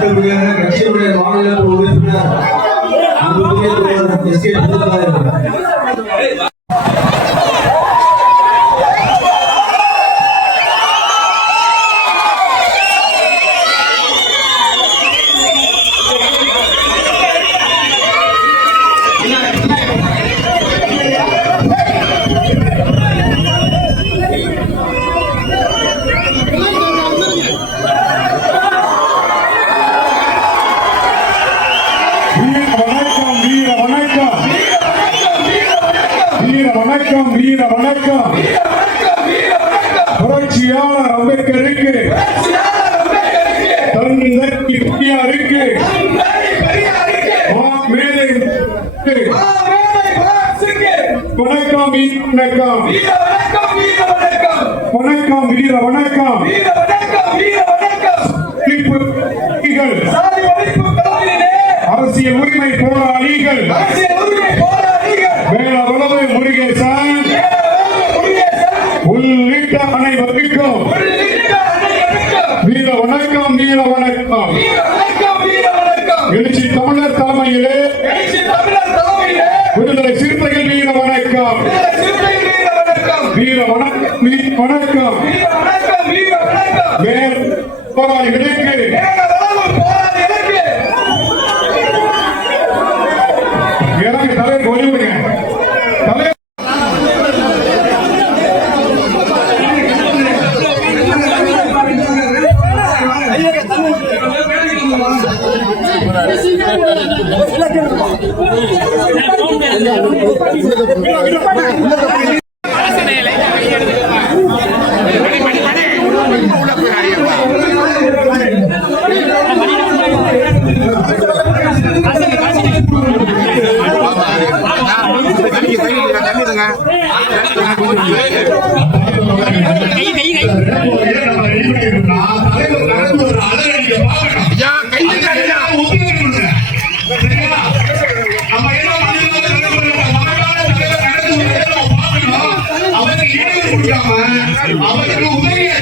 கட்சியுடைய மாநில உறுப்பினர் வீர வணக்கம் புரட்சியாளர் அம்பேத்கருக்கு தந்தைக்கு பெரியாருக்கு வணக்கம் வணக்கம் வீர வணக்கம் அரசியல் உரிமை போராளிகள் வேளவளவு முருகேசன் உள்ளிட்ட அனைவருக்கும் வீர வணக்கம் வீர வணக்கம். எழுச்சி தமிழர் தலைமையிலே விடுதலை சிறுத்தைகள் வீர வணக்கம் வீர வணக்கம் வேறு போராளிகளுக்கு இறங்க தலைவர் ஒளிவிடுங்க. தலைவர் அவருக்கு உதவியாக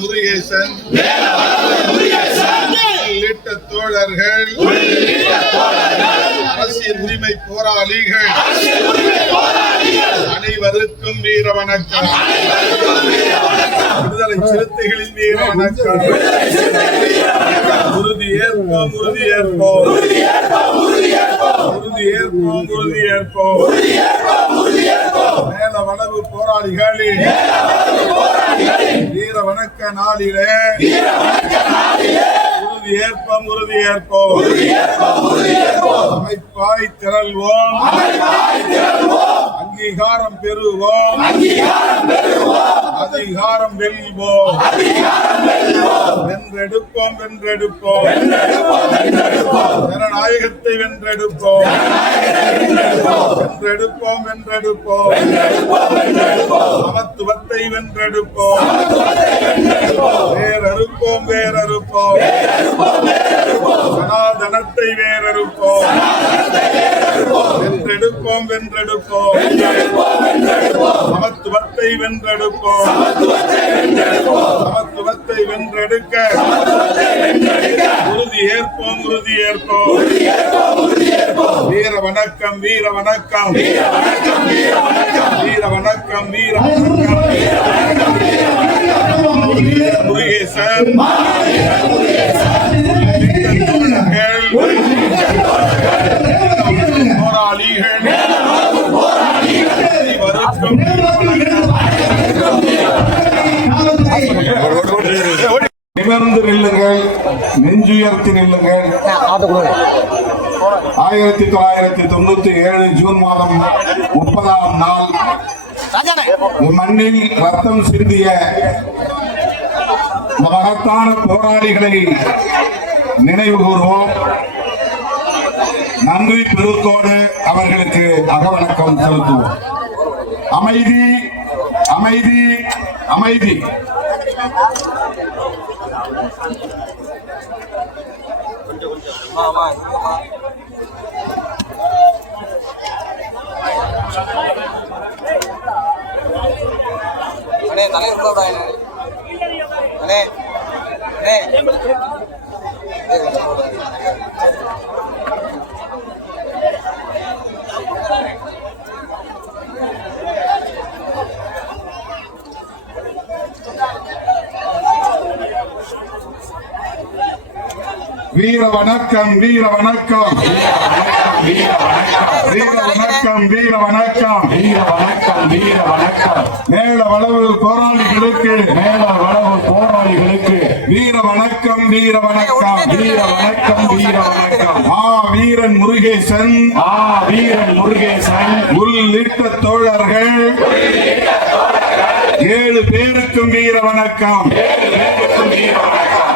முருகேசன் உள்ளிட்ட தோழர்கள் அரசியல் உரிமை போராளிகள் அனைவருக்கும் வீர வணக்கம். விடுதலை சிறுத்தைகளின் வீர வணக்கம். உறுதியேற்போம் உறுதியேற்போம் உறுதியேற்போம் உறுதியேற்போம். மேல வளவு போராளிகளின் வீர வணக்க நாளிலே உறுதியேற்போம் உறுதியேற்போம். அமைப்பாய் திரள்வோம் அங்கீகாரம் பெறுவோம் அதிகாரம் வெல்வோம் வென்றெடுப்போம் வென்றெடுப்போம் ஜனநாயகத்தை வென்றெடுப்போம் வென்றெடுப்போம் வென்றெடுப்போம் சமத்துவத்தை வென்றெடுப்போம் வேறறுப்போம் வேறறுப்போம் சனாதனத்தை வேறறுப்போம் வென்றெடுப்போம் வென்றெடுப்போம் சமத்துவத்தை வென்றெடுப்போம் சமத்துவத்தை வென்றெடுக்க உறுதி ஏற்போம் உறுதி ஏற்போம் வீர வணக்கம் வீர வணக்கம் வீர வணக்கம் வீர வணக்கம் முருகேசன் போராளிகள் நிமிர்ந்து நில்லுங்கள், நெஞ்சுயர்த்தி நில்லுங்கள். 1997 ஜூன் மாதம் 30ஆம் நாள் மண்ணில் ரத்தம் சிந்திய மகத்தான போராளிகளை நினைவு கூறுவோம். நன்றி பெருக்கோடு அவர்களுக்கு அகவணக்கம் செலுத்துவோம். அமைதி அமைதி அமைதி. வீர வணக்கம் வீர வணக்கம் வீர வணக்கம் வீர வணக்கம் வீர வணக்கம் வீர வணக்கம். மேல வளவு போராளிகளுக்கு மேல வளவு போராளிகளுக்கு வீர வணக்கம் வீர வணக்கம் வீர வணக்கம் வீர வணக்கம். வீரன் முருகேசன் வீரன் முருகேசன் உள்ளிட்ட தோழர்கள் 7 பேருக்கும் வீர வணக்கம்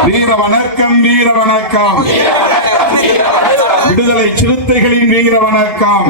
வீர வணக்கம் வீர வணக்கம். விடுதலை சிறுத்தைகளின் வீர வணக்கம்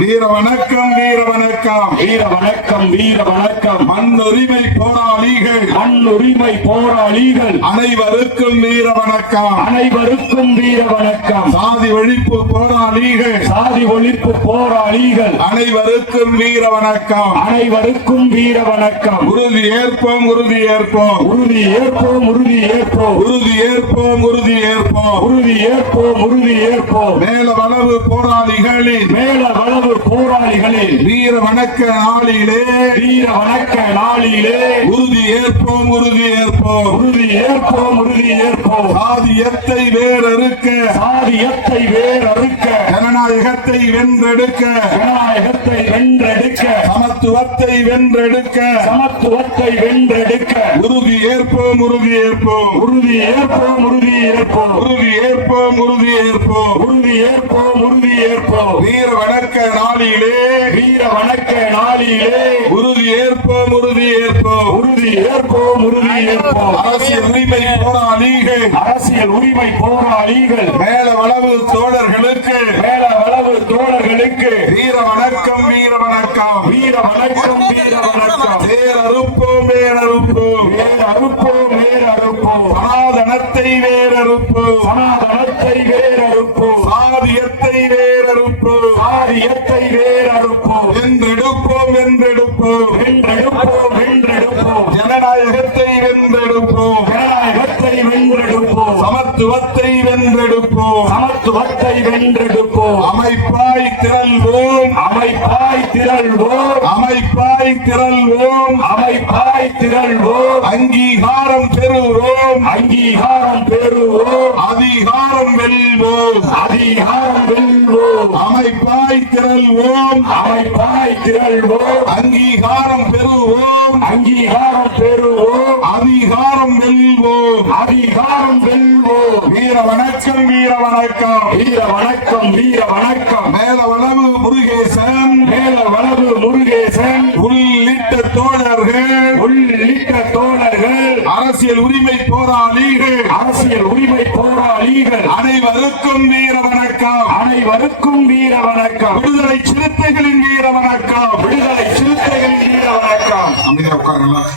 வீர வணக்கம் வீர வணக்கம் வீர வணக்கம் வீர வணக்கம். மண்ணுரிமை போராளிகள் மண்ணுரிமை போராளிகள் அனைவருக்கும் வீர வணக்கம் அனைவருக்கும் வீர வணக்கம். சாதி ஒழிப்பு போராளிகள் சாதி ஒழிப்பு போராளிகள் அனைவருக்கும் வீர வணக்கம் அனைவருக்கும் வீர வணக்கம். உறுதி ஏற்போம் உறுதி ஏற்போம் உறுதி ஏற்போம் உறுதி ஏற்போம் உறுதி ஏற்போம் உறுதி ஏற்போம் உறுதி ஏற்போம் உறுதி ஏற்போம். மேல வளவு போராளிகளின் மேல வளவு போராளிகளின் வீர வணக்க நாளிலே வீர வணக்க நாளிலே உறுதி ஏற்போம் உறுதி ஏற்போம் உறுதி ஏற்போம் உறுதி ஏற்போம். சாதியத்தை வேறறுக்க சாதியத்தை வேறறுக்க ஜனநாயகத்தை வென்றெடுக்க ஜனநாயகத்தை வென்றெடுக்க சமத்துவத்தை வென்றெடுக்க சமத்துவத்தை வென்றெடுக்க உறுதி ஏற்போம் உறுதி ஏற்போம் உறுதி ஏற்போம் உறுதி ஏற்போம் உறுதி ஏற்போம் உறுதி ஏற்போம் உறுதி ஏற்போம் உறுதி ஏற்போம். வீர வணக்க நாளிலே வீர வணக்க நாளிலே உறுதி ஏற்போம் உறுதி ஏற்போம் உறுதி ஏற்போம் உறுதி ஏற்போம். அரசியல் உரிமை போராளிகள் அரசியல் உரிமை போராளிகள் மேல வளவு தோழர்களுக்கு மேல வளவு தோழர்களுக்கு வீர வணக்கம் வீர வணக்கம் வீர வணக்கம் வீர வணக்கம். வேறறுப்போம் வேறறுப்போம் வேறறுப்போம் வேறறுப்போம். சனாதனத்தை வேறறுப்போம் சனாதனத்தை வேறறுப்போம். சாதியத்தை வேறறுப்போம் சாதியத்தை வேறறுப்போம். வென்றெடுப்போம் வென்றெடுப்போம் வென்றெடுப்போம் வென்றெடுப்போம். ஜனநாயகத்தை வென்றெடுப்போம் ஜனநாயகத்தை வென்றெடுப்போம். சமத்துவத்தை வென்றெடுப்போம் சமத்துவத்தை வென்றெடுப்போம். அமைப்பாய் திரள்வோம் அமைப்பாய் திரள்வோம் அமைப்பாய் திரள்வோம் அமைப்பாய் திரள்வோம். அங்கீகாரம் பெறுவோம் அங்கீகாரம் பெறுவோம். அதிகாரம் வெல்வோம் அதிகாரம் வெல்வோம். அமைப்பாய் திரள்வோம் அமைப்பாய் திரள்வோம். அங்கீகாரம் பெறுவோம் அங்கீகாரம் பெறுவோம். அதிகாரம் வெல்வோம் அதிகாரம் வெல்வோம். வீர வணக்கம் வீர வணக்கம் வீர வணக்கம் வீர வணக்கம். மேல வளவு முருகேசன் மேல வளவு முருகேசன் உள்ளிட்ட தோழர்கள் உள்ளிட்ட தோழர்கள் அரசியல் உரிமை போராளிகள் அரசியல் உரிமை போராளிகள் அனைவருக்கும் வீர வணக்கம் அனைவருக்கும் வீர வணக்கம். விடுதலை சிறுத்தைகளின் வீர வணக்கம் விடுதலை சிறுத்தைகளின் வீர வணக்கம். அமைதியா உட்காரலாம்.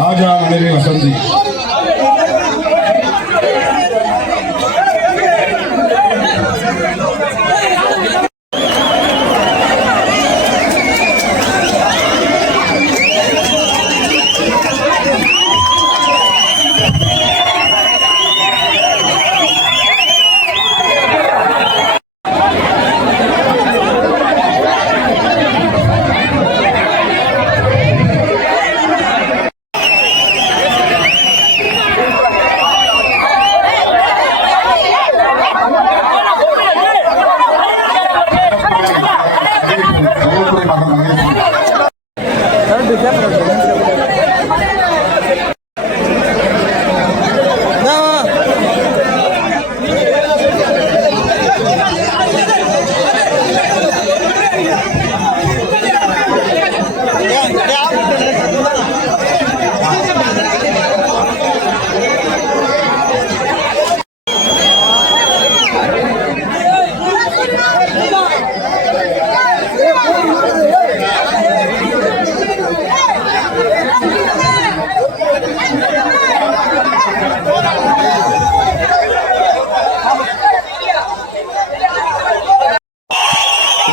ராஜா மனைவி வசந்தி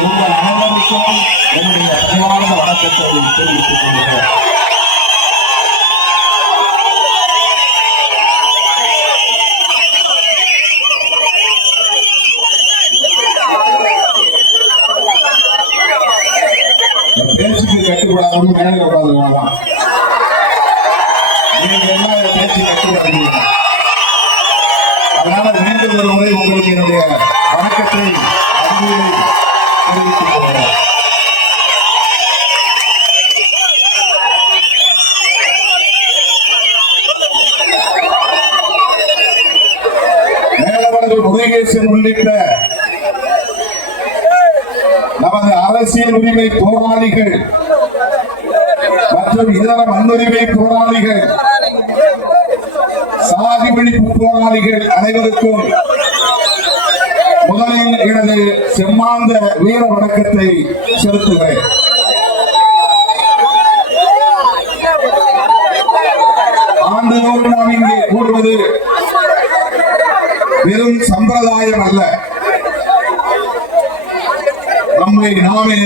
உங்கள் அனைவருக்கும் என்னுடைய பணிவார்ந்த வணக்கத்தை தெரிவித்துக் கொள்கிறேன். பேச்சுக்கு கட்டுப்படாத மேலே உட்காந்துருவாங்க. நீங்க என்ன பேச்சு கட்டுப்படாதீங்க. அதனால மீண்டும் ஒரு முறை உங்களுக்கு என்னுடைய வணக்கத்தை அன்புகளை தெரிவித்துக் கொள்கிறேன். மேலவர்கள் முருகேசன் உள்ளிட்ட நமது அரசியல் உரிமை போராளிகள் மற்றும் இதர மண்ணுரிமை போராளிகள், சாதி ஒழிப்பு போராளிகள் அனைவருக்கும் முதலில் எனது செம்மாந்த வீர வணக்கத்தை செலுத்துகிறேன். ஆண்டுதோறும் நாம் இங்கே கூடுவது வெறும் சம்பிரதாயம் அல்ல, நம்மை நாமே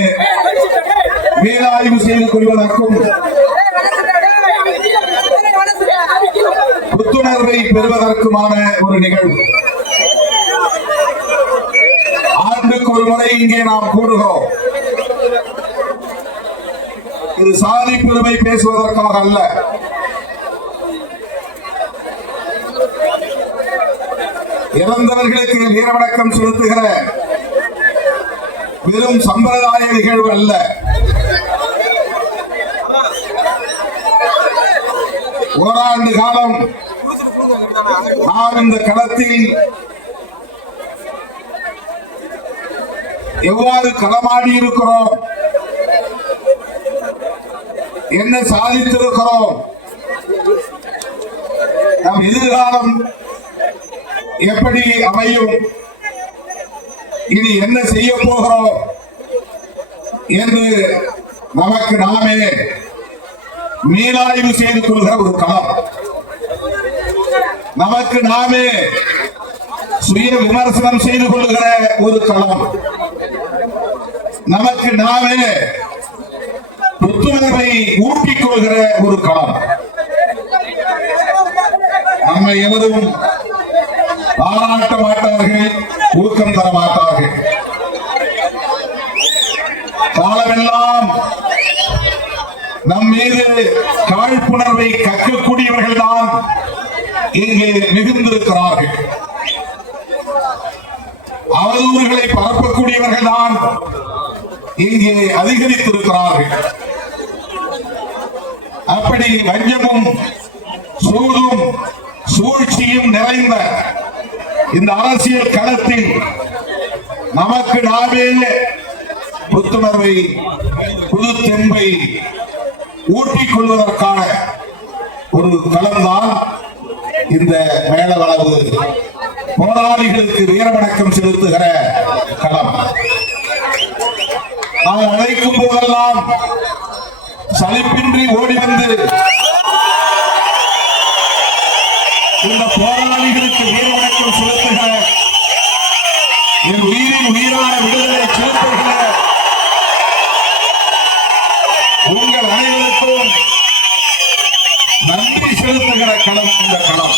மேலாய்வு செய்து கொள்வதற்கும் புத்துணர்வை பெறுவதற்குமான ஒரு நிகழ்வு. ஆண்டுக்கு ஒரு முறை இங்கே நாம் கூடுகிறோம். இது சாதி பெருமை பேசுவதற்காக அல்ல, இறந்தவர்களுக்கு வீரவணக்கம் செலுத்துகிற வெறும் சம்பிரதாய நிகழ்வு அல்ல. ஓராண்டு காலம் நாம் இந்த களத்தில் எவ்வாறு களமாடி இருக்கிறோம், என்ன சாதித்திருக்கிறோம், நம் எதிர்காலம் எப்படி அமையும், இனி என்ன செய்ய போகிறோம் என்று நமக்கு நாமே மீளாய்வு செய்து கொள்கிற ஒரு களம். நமக்கு நாமே சுய விமர்சனம் செய்து கொள்கிற ஒரு களம். நமக்கு நாமே புத்துணர்வை ஊட்டிக் கொள்கிற ஒரு களம். நம்மை எவரும் பாராட்ட மாட்டார்கள், ஊக்கம் தர மாட்டார்கள். காலமெல்லாம் நம் மீது காழ்ப்புணர்வை கற்கக்கூடியவர்கள் தான் இங்கே மிகுந்திருக்கிறார்கள். அவதூறுகளை பரப்பக்கூடியவர்கள் தான் இங்கே அதிகரித்திருக்கிறார்கள். அப்படி வஞ்சமும் சூதும் சூழ்ச்சியும் நிறைந்த இந்த அரசியல் களத்தில் நமக்கு நாமே புத்துணர்வை, புது தெம்பை ஊட்டிக் கொள்வதற்கான ஒரு களம்தான் இந்த மேலவளவு போராளிகளுக்கு வீரவணக்கம் செலுத்துகிற களம். நாம் அழைக்கும் போதெல்லாம் சலிப்பின்றி ஓடி வந்து இந்த போராளிகளுக்கு வீரவணக்கம் செலுத்துகிற, என் உயிரின் உயிரான விடுதலை செலுத்துகிற உங்கள் அனைவருக்கும் நன்றி செலுத்துகிற களம் இந்த களம்.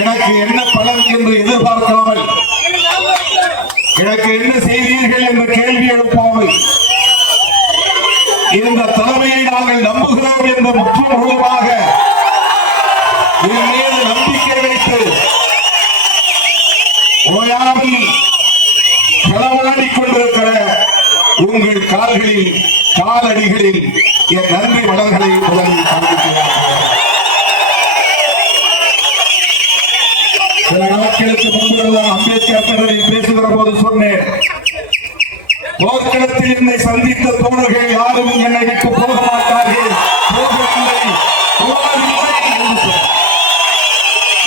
எனக்கு என்ன பலன் என்று எதிர்பார்க்காமல், எனக்கு என்ன செய்தீர்கள் என்று கேள்வி எழுப்பாமல், இந்த தலைமையை நாங்கள் நம்புகிறோம் என்று முற்றுமுழுதாக என் மீது நம்பிக்கை வைத்து ஓயாமல் களவாடிக் கொண்டிருக்கிற உங்கள் கால்களில், காலடிகளில் என் நன்றி மலர்களை முதலில் சந்திக்கிறார். சில நாட்களுக்கு முன்பு அம்பேத்கர் பேரவையில் பேசுகிற போது சொன்னேன், போர்க்களத்தில் என்னை சந்தித்த தோழர்கள் யாரும் என்னை விட்டு போக மாட்டார்கள், போகவில்லை, போகவில்லை என்று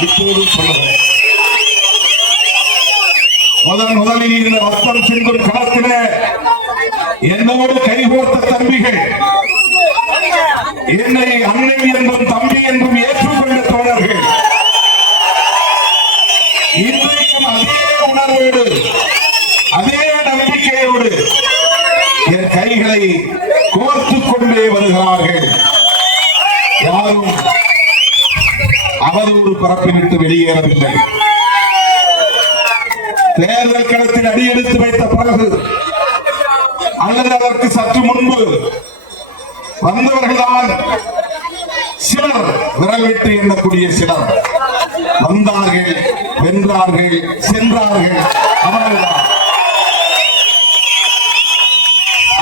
இப்போது சொல்லுகிறேன். என்னோடு கைகோர்த்த தம்பிகள், என்னை அண்ணன் என்றும் தம்பி என்றும் ஏற்றுக்கொண்ட தோழர்கள், இன்றைக்கும் அதே உணர்வோடு அதே நம்பிக்கையோடு என் கைகளை கோர்த்துக் கொண்டே வருகிறார்கள். யாரும் அவதூறு பரப்பிவிட்டு வெளியேறவில்லை. தேர்தல் களத்தில் அடியெடுத்து வைத்த பிறகு அல்லது அதற்கு சற்று முன்பு வந்தவர்கள்தான் சிலர், விரல் விட்டு எண்ணக்கூடிய சிலர் வந்தார்கள், வென்றார்கள், சென்றார்கள்.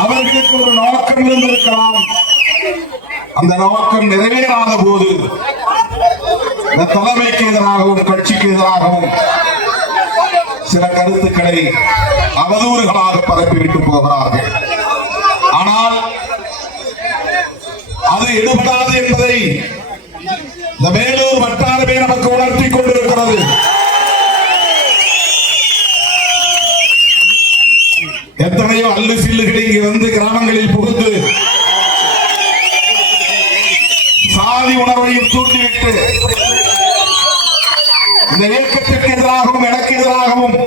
அவர்களுக்கு ஒரு நோக்கம் இருந்திருக்கலாம். அந்த நோக்கம் நிறைவேறாத போது இந்த தலைமைக்கு எதிராகவும் கட்சிக்கு எதிராகவும் சில கருத்துக்களை அவதூறுகளாக பரப்பிவிட்டு போகிறார்கள். ஆனால் அது எடுபடாது என்பதை இந்த வேலூர் வட்டாரமே நமக்கு உணர்த்தி கொண்டிருக்கிறது. எத்தனையோ அல்லு சில்லுகள் இங்கு வந்து கிராமங்களில் புகுந்து சாதி உணர்வையும் தூண்டிவிட்டு இந்த இயக்கத்திற்கு எதிராகவும் எனக்கு எதிராகவும்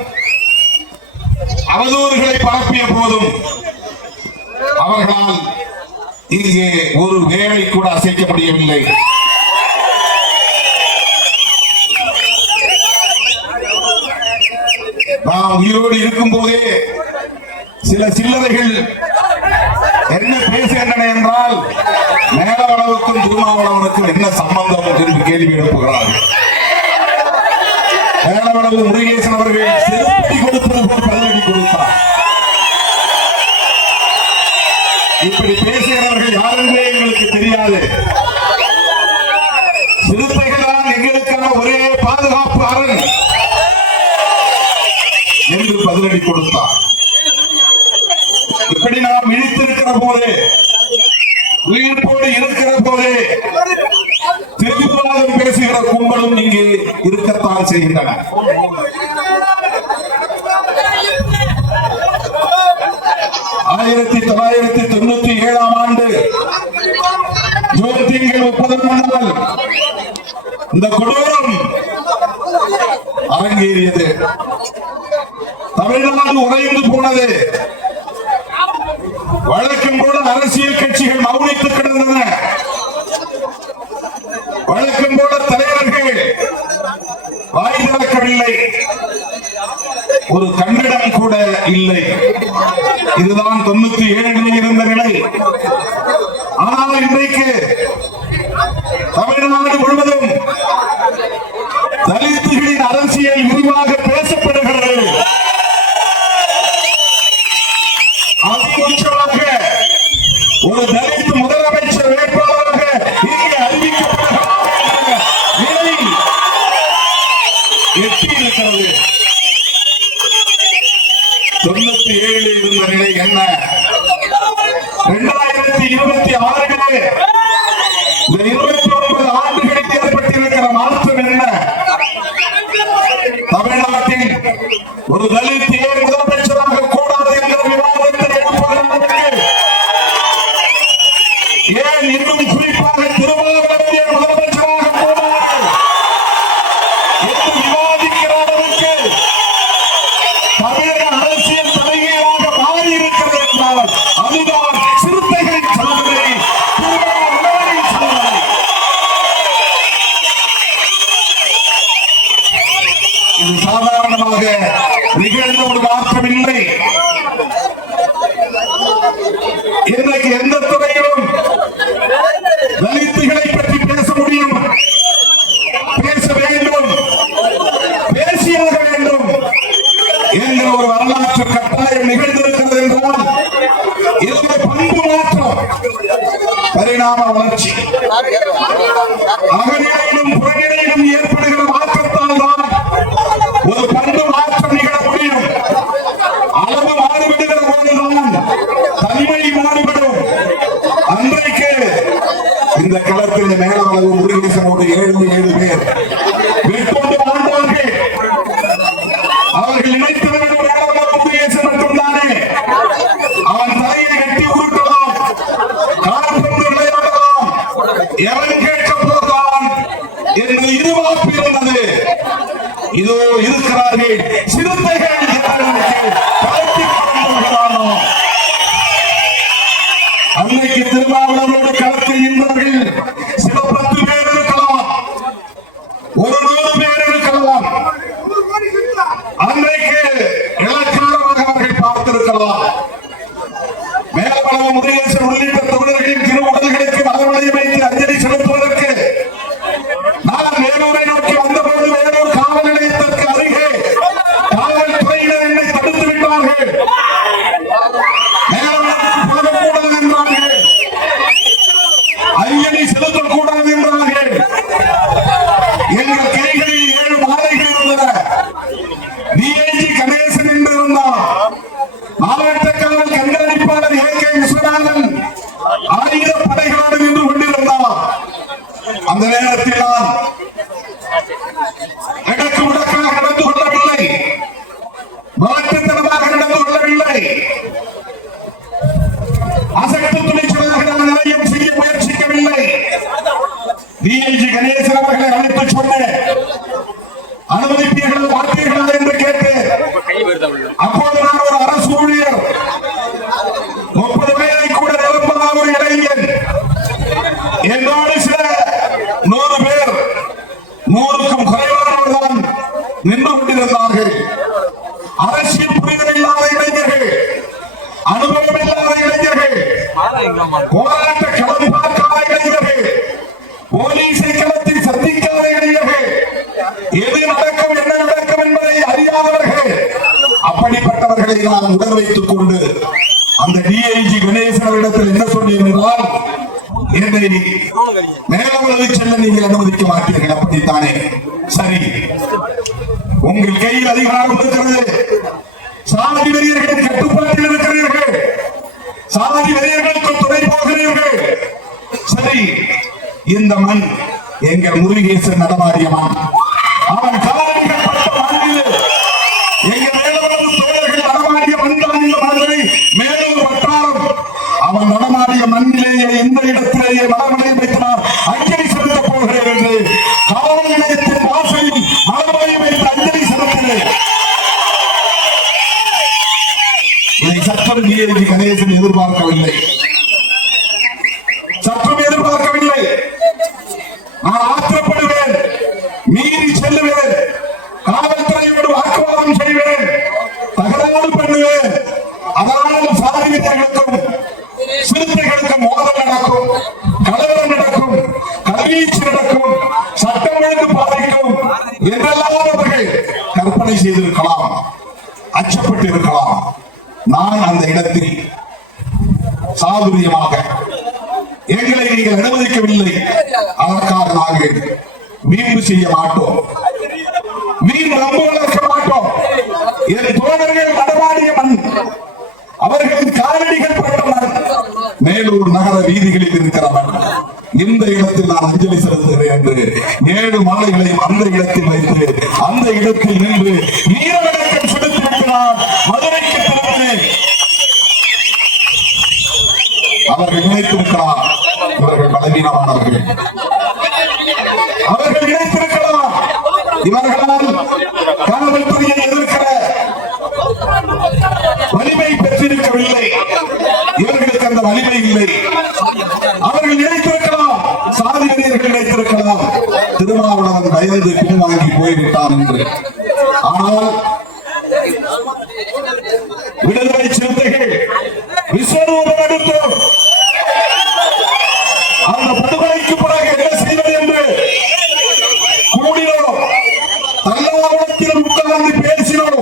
அவதூறுகளை பரப்பிய போதும் அவர்களால் இங்கே ஒரு வேலை கூட அசைக்க முடியவில்லை. நாம் உயிரோடு இருக்கும் போதே சில சில்லறைகள் என்ன பேசுகின்றன என்றால், மேலவளவுக்கும் திருமாவளவனுக்கும் என்ன சம்பந்தம் என்று கேள்வி எழுப்புகிறார்கள். மேலவளவு முருகேசன் அவர்கள் செருப்படி கொடுப்பது போல் பதிலடி கொடுத்தார். இப்படி பேசுகிறவர்கள் யாரென்றே எங்களுக்கு தெரியாது. சிறுத்தைகள் தான் எங்களுக்கான ஒரே பாதுகாப்பு அரண் என்று பதிலடி கொடுத்தார். இப்படி நாம் இழுத்திருக்கிற போது, உயிர்ப்போடு இருக்கிற போது திருவாதம் பேசுகிற கும்பலும் இங்கே இருக்கத்தான் செய்கின்றன. 1997ஆம் ஆண்டு ஜூன் திங்கள் 30ஆம் நாள் இந்த கொடூரம் அரங்கேறியது. தமிழ்நாடு உறைந்து போனது. வழக்கம் போல அரசியல் கட்சிகள் மௌனித்து கிடந்தன. வழக்கம் போல தலைவர்கள் வாய் திறக்கவில்லை. ஒரு கண்டிடம் கூட இல்லை. இதுதான் 97 இருந்த நிலை. ஆனால் இன்றைக்கு தமிழ்நாடு முழுவதும் தலித்துகளின் அரசியல் விரிவாக பேசப்படுகிறது. அதிகபட்சமாக ஒரு தலித் முதலமைச்சர் வேட்பாளராக இங்கே அறிவிக்கப்படுகிற நிலை எட்டியிருக்கிறது. 97 இருந்த நிலை என்ன? 2026 இந்த 29 ஆண்டுகளுக்கு ஏற்பட்டிருக்கிற மாற்றம் என்ன? தமிழ்நாட்டில் ஒரு தலித் ஏன் முதலமைச்சராக கூடாது என்ற விவாதத்தை எழுப்புவதற்கு, ஏன் இன்னும் குறிப்பாக திருமாவளவன் முதலமைச்சராக கூடாது என்று விவாதிக்கிற அளவுக்கு தமிழக அரசியல் தலைமையாக மாறி இருக்கிறது என்றால் அதுதான் சிறுத்தைகளின் சாதனை, திருமாவளவனின் சாதனை. இது சாதாரணமாக நிகழ்ந்த ஒரு மாற்றம் இல்லை. இன்றைக்கு எந்த துறையிலும் தலித்துகளை பற்றி பேச முடியும், பேச வேண்டும், பேசியாக வேண்டும் என்ற ஒரு வரலாற்று கட்டாயம் நிகழ்ந்திருக்கிறது என்றால் இது பண்பு மாற்றம், பரிணாம வளர்ச்சி. அகநிலையிலும் புறநிலையிலும் ஏற்படுகிற மாற்றத்தால் தான் ஒரு பண்பு மாற்றம் நிகழ முடியும். அளவு மாறுபடுகிற போதுதான் தன்மை மாறுபடும். அன்றைக்கு இந்த களத்தில் மேலாளவு முருகேசனோடு 7 பேர் மேற்கொண்டு வாழ்ந்தார்கள். அவர்கள் நினைத்தவர்கள் மேலாளவு முருகேசன் மட்டும்தானே. அவன் தலையில் கொண்டிருக்கிறார்கள் சிறுத்தைகள் அன்னைக்கு திருமாவளவோடு களத்தில் நின்றார்கள். சில 10 பேர் இருக்கலாம், ஒரு 100 பேர் இருக்கலாம். அன்றைக்கு இலக்காரமாக அவர்கள் பார்த்திருக்கலாம். மேலவளவு முருகேசன் உள்ளிட்ட தமிழர்களின் திருவுடல்களுக்கு மலர்வளையம் வைத்து அஞ்சலி செலுத்துவதற்கு நான் வேலூரை நோக்கி வந்தபோது வேலூர் காவல் நிலையத்திற்கு அருகே காவல்துறையினர் என்னை தடுத்து விட்டார்கள். போடக்கூடாது என்றார்கள், அஞ்சலி செலுத்தக்கூடாது என்றார்கள். எங்கள் கைகளில் 7 மாலைகள் இருந்தன. டிஐஜி கணேசன் என்று இருந்தார். மாவட்ட காவல் கண்காணிப்பாளர் AK விஸ்வநாதன் ஆயுத படைகளோடு நின்று கொண்டிருந்தார். அந்த நேரத்தில் நான் இடக்கு முடக்காக நடந்து கொள்ளவில்லை, மாற்றுத்தனமாக நடந்து கொள்ளவில்லை, அசட்டு துணிச்சலாக நான் எதையும் செய்ய முயற்சிக்கவில்லை. டிஐஜி கணேசன் அவர்களை அழைத்து சொன்னேன், அனுமதிப்பீர்கள் மாற்றீர்களா என்று கேட்டேன். அப்போது நான் ஒரு அரசு ஊழியர், 30 பேரை கூட நிரப்பதாக ஒரு இளைஞன், என்னோடு சில 100 பேர், 100க்கும் குறைவானவர்தான் நின்று கொண்டிருந்தார்கள். அரசியல் புரிதல் இல்லாத இளைஞர்கள், அனுபவம் இல்லாத இளைஞர்கள், போராட்ட களம் பார்க்காத இளைஞர்கள், போலீசை களத்தில் சந்திக்காத இளைஞர்கள், எது நடக்கும் என்ன நடக்கும் என்பதை அறியாதவர்கள். அப்படிப்பட்டவர்களை நான் உடல் வைத்துக் கொண்டு அந்த டிஐஜி கணேசனிடத்தில் என்ன சொன்னேன் என்றால், என்னை மேலவளவு செல்ல நீங்கள் அனுமதிக்க மாட்டீர்கள். அப்படித்தானே? சரி, உங்கள் கையில் அதிகாரம் இருக்கிறது, சாதி வெறியர்களின் கட்டுப்பாட்டில் இருக்கிறீர்கள், சாதி வெறியர்களுக்கு துணை போகிறீர்கள். சரி, இந்த மண் எங்கள் முருகேசன் நடமாடிய மண். அவன் காலடிகள் பட்ட மண்ணில் எங்கள் மேலவளவு தோழர்கள் நடமாடிய மண்தான் இந்த மதுரை மேலூர் வட்டாரம். அவன் நடமாடிய மண்ணிலேயே இந்த இடத்திலேயே மலர்வளையம் வைத்தார் அஞ்சலி செலுத்தப் போகிறேன் என்று காவல் நிலையத்தின் வாசலில் மலர்வளையம் வைத்து அஞ்சலி செலுத்தினேன். இதை சட்டம் டிஐஜி கணேசன் எதிர்பார்க்கவில்லை, சட்டம் எதிர்பார்க்கவில்லை. நான் ஆத்திரப்படுவேன், மீறி செல்லுவேன், காவல்துறையோடு வாக்குவாதம் செய்வேன், தகராறு பண்ணுவேன். அதனால் சாதிகளுக்கும் சிறுத்தைகளுக்கும் மோதல் நடக்கும், கலவரம் நடக்கும், கல்வீச்சு நடக்கும், சட்டம் ஒழுங்கு பாதிக்கும் என்றெல்லாம் அவர்கள் கற்பனை செய்திருக்கலாம், அச்சப்பட்டு இருக்கலாம். நான் அந்த இடத்தில் சாதுரியமாக எங்களை நீங்கள் அனுமதிக்கவில்லை, அதற்காக நாங்கள் வீம்பு செய்ய மாட்டோம், வீண் நம்ப வளர்க்க மாட்டோம். என் தோழர்கள் நடமாடிய மண், அவர்களின் காலடிகள் பட்ட மண், மேலூர் நகர வீதிகளில் இருக்கிற மண். இந்த இடத்தில் நான் அஞ்சலி செலுத்துகிறேன் என்று 7 மாலைகளையும் அந்த இடத்தில் வைத்து அந்த இடத்தில் நின்று வீர வணக்கம் செலுத்திவிட்டார். மதுரைக்கு திரும்பினேன். அவர்கள் நினைத்திருக்கிறார் இவர்கள் பலவீனமானவர்கள், அவர்கள் நினைத்திருக்கலாம் இவர்களால் காவல்துறையை எதிர்க்கிற வலிமை பெற்றிருக்கவில்லை, இவர்களுக்கு அந்த வலிமை இல்லை. அவர்கள் நினைத்திருக்கலாம், சாதி வெறியர்கள் நினைத்திருக்கலாம் திருமாவளவன் பயந்து பின்வாங்கி போய்விட்டார் என்று. ஆனால் விடுதலை சிறுத்தைகள் விஸ்வரூபம் எடுத்தோம். அந்த படுகொலைக்கு பிறகு என்ன செய்வது என்று கூடினோம், தல்லாவளத்தில் உட்கார்ந்து பேசினோம்.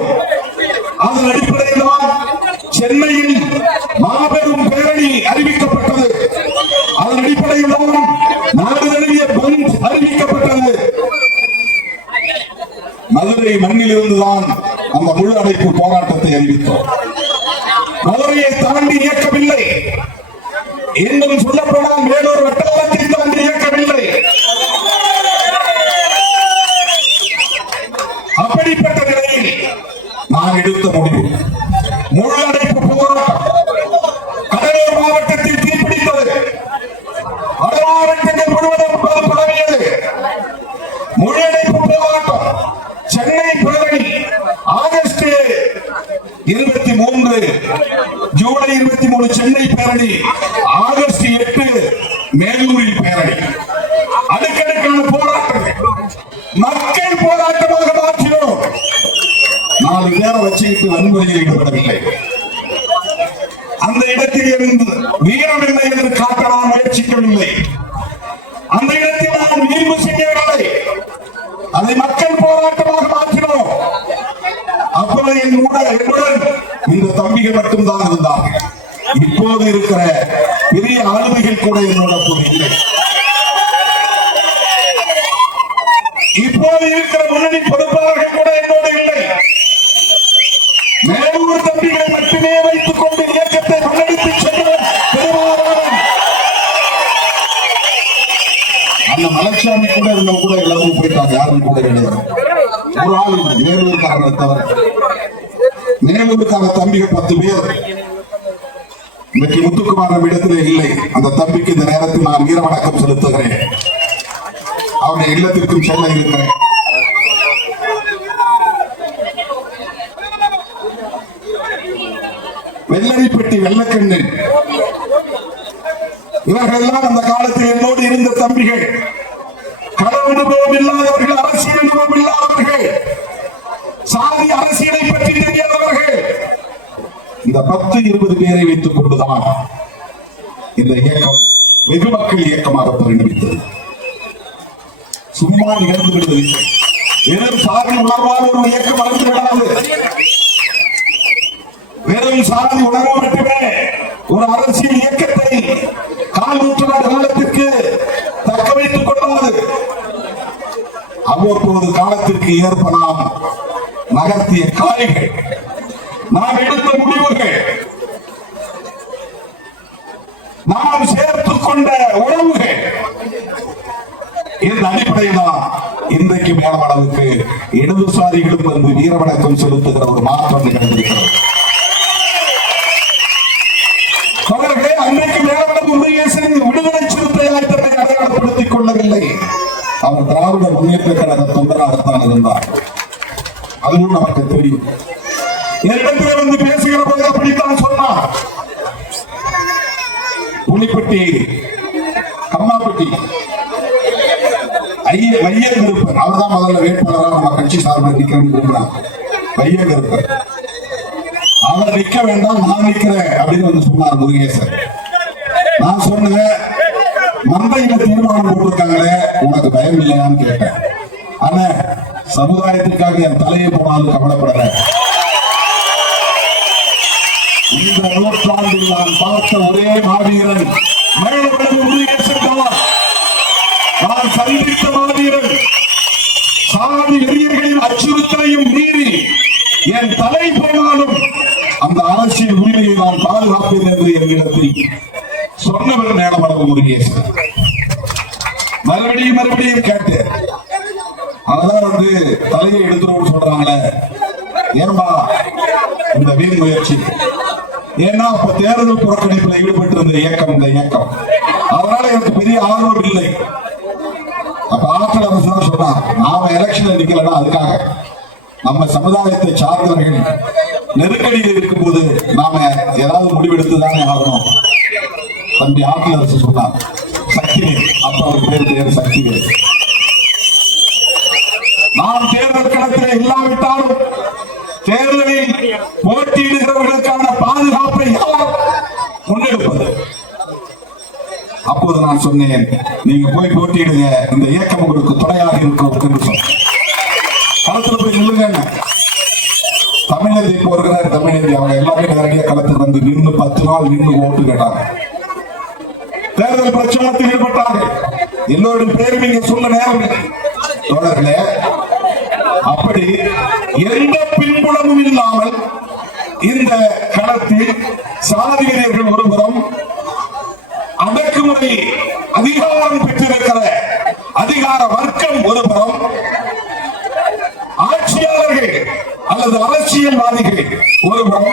அதன் அடிப்படையில் தான் சென்னையில் மாபெரும் பேரணி அறிவிக்கப்பட்டது. அதன் அடிப்படையில் தான் நாடு தழுவிய பந்த் அறிவிக்கப்பட்டது. மதுரை மண்ணில் இருந்துதான் அந்த முழு அடைப்பு போராட்டத்தை அறிவித்தோம். மதுரையை தாண்டி இயக்கவில்லை, இன்னும் சொல்லப்போனால் வேலூர் வட்டாரத்தை தாண்டி இயக்கவில்லை. அப்படிப்பட்ட நிலையில் நான் எடுத்த முடிவு முழு அடைப்பு போராட்டம். கடலூர் மாவட்டத்தில் தீப்பிடித்தது, வட மாவட்டங்கள் முழுவதும் பரவியது. முழு அடைப்பு போராட்டம். சென்னை புறவணி பேரணி, ஆகஸ்ட் 8 மேலூரில் பேரணி, அடுக்கடுக்கான போராட்டங்கள் மக்கள் போராட்டமாக மாற்றினோம். 4 பேரை வச்சுக்கிட்டு வன்முறையில் ஈடுபடவில்லை. அந்த இடத்தில் இருந்து வீரம் என்ன என்று காட்ட நாம் முயற்சிக்கவில்லை. அந்த இடத்தில் நாம் வீழ்வு செய்யவில்லை. அதை மக்கள் போராட்டமாக மாற்றினோம். அப்போது என்னுடன் இந்த தம்பிகள் மட்டும்தான் இருந்தார்கள். இப்போது இருக்கிற பெரிய ஆளுமைகள் கூட என்னோட இல்லை. இப்போது இருக்கிற முன்னணி பொறுப்பாளர்கள் கூட என்னோடு இல்லை. மேலூர் தம்பிகளை மட்டுமே வைத்துக் கொண்டு இயக்கத்தை முன்னெடுத்து செல்லும் அந்த மலைச்சாமி கூட இருந்தவங்க கூட எல்லாரும் போயிட்டாங்க. யாரும் கூட கிடையாது. ஒரு ஆள் மேலூருக்காரனை தவிர. மேலூருக்கான தம்பிகள் 10 பேர் இன்னைக்கு முத்துக்குமார் இடத்திலே இல்லை. அந்த தம்பிக்கு இந்த நேரத்தில் நான் வீர வணக்கம் செலுத்துகிறேன். அவருடைய இல்லத்திற்கும் செல்ல இருக்கிறேன். வெள்ளரிப்பட்டி வெள்ளக்கண்ணன் இவர்கள் எல்லாம் அந்த காலத்தில் என்னோடு இருந்த தம்பிகள். கள அனுபவம் இல்லாதவர்கள், அரசியல் அனுபவம் இல்லாதவர்கள், சாதி அரசியலை பற்றி தெரியாதவர்கள். இந்த 10-20 பேரை வைத்துக் கொண்டுதான் இந்த இயக்கம் வெகு மக்கள் இயக்கமாக பரிணமித்தது. சும்மா நிகழ்ந்து விடுவதில்லை. வெறும் சாதி உணர்வான ஒரு இயக்கம் வளர்ந்து விடாது. வெறும் சாதி உணர்வு மட்டுமே ஒரு அரசியல் இயக்கத்தை 4 நூற்றாண்டு காலத்திற்கு தக்க வைத்துக் கொள்ளாது. அவ்வப்போது காலத்திற்கு ஏற்ப நாம் நகர்த்திய காய்கள், நாம் எடுத்த முடிவுகள், நாம் சேர்த்துக் கொண்ட உறவுகள், இந்த அடிப்படையில் தான் இன்றைக்கு மேலவளவுக்கு இடதுசாரிகளும் வந்து வீரவணக்கம் செலுத்துகிற ஒரு மாற்றம் நிகழ்ந்திருக்கிறது. அவர்களே அன்றைக்கு மேலவளவு முருகேசன் விடுதலை சிறுத்தையாய் தன்னை அடையாளப்படுத்திக் கொள்ளவில்லை. அவர் திராவிட முன்னேற்ற கழக தொண்டராகத்தான் இருந்தார். அதுவும் நமக்கு தெரியும். என்னிடத்திலே வந்து பேசுகிற போது அப்படித்தான் சொன்னார். புலிப்பட்டி, கம்மாப்பட்டி வையங்கருப்பர் அவர்தான் முதல்ல வேட்பாளராக நம்ம கட்சி சார்பில் நிற்கிறேன்னு விரும்புறாங்க. வையங்கருப்பர் அவர் நிற்க வேண்டாம், நான் நிற்கிறேன் அப்படின்னு வந்து சொன்னார் முருகேசன். நான் சொன்னேன், மந்தையில தீர்மானம் போட்டிருக்காங்களே, உனக்கு பயம் இல்லையான்னு கேட்டேன். ஆனா சமுதாயத்திற்காக என் தலையை போனாலும் கவலைப்படல. இந்த நூற்றாண்டில் நான் பார்த்த ஒரே மாவீரன் மேலவளவு முருகேசன் தான். நான் சந்தித்த மாவீரன். சாதி வெறியர்களின் அச்சுறுத்தலையும் மீறி என் தலை போனாலும் அந்த அரசியல் உரிமையை நான் பாதுகாப்பேன் என்று என்கிடத்தில் சொன்னவர் மேலவளவு முருகேசன். மறுபடியும் கேட்டேன். அதான் வந்து தலையை எடுத்துருவோம்னு சொல்றாங்களே, ஏன்பா இந்த வீண் முயற்சி? ஏன்னா அப்ப தேர்தல் புறக்கணிப்பில் ஈடுபட்டு இருந்த இயக்கம் இந்த இயக்கம். அதனால எனக்கு பெரிய ஆர்வம் இல்லை. அப்ப ஆற்றல் அரசு தான் சொன்னார், நாம எலெக்ஷன் நிக்கலன்னா அதுக்காக நம்ம சமுதாயத்தை சார்ந்தவர்கள் நெருக்கடியில் இருக்கும்போது நாம ஏதாவது முடிவெடுத்துதானே ஆகணும். தம்பி ஆற்றல் அரசு சொன்னார். சக்திவேல், அப்ப அவர் பேர் சக்திவேல். நாம் தேர்தல் களத்தில் இல்லாவிட்டாலும் தேர்தலில் போட்டியிடுகிறவர்களுக்கான பாதுகாப்பை யார் முன்னெடுப்பது? அப்போது நான் சொன்னேன், நீங்க போய் போட்டியிடுங்க, இந்த இயக்கம் உங்களுக்கு துணையாக இருக்கும் என்று சொன்னேன். களத்தில் போய் நில்லுங்க. தமிழந்தி இப்போ இருக்கிறார், தமிழந்தி அவங்க எல்லாமே நேரடியாக களத்தில் வந்து நின்று 10 நாள் நின்று ஓட்டு கேட்டாங்க. தேர்தல் பிரச்சாரத்தில் ஈடுபட்டார்கள். எல்லோருடைய பேரும் இங்க சொல்ல நேரம் தொடர்களே. அப்படி எந்த பின்புலமும் இல்லாமல் இந்த களத்தில் சாதியினர்கள் ஒருபுறம், அடக்குமுறை அதிகாரம் பெற்றிருக்கிற அதிகார வர்க்கம் ஒருபுறம், ஆட்சியாளர்கள் அல்லது அரசியல்வாதிகள் ஒருபுறம்,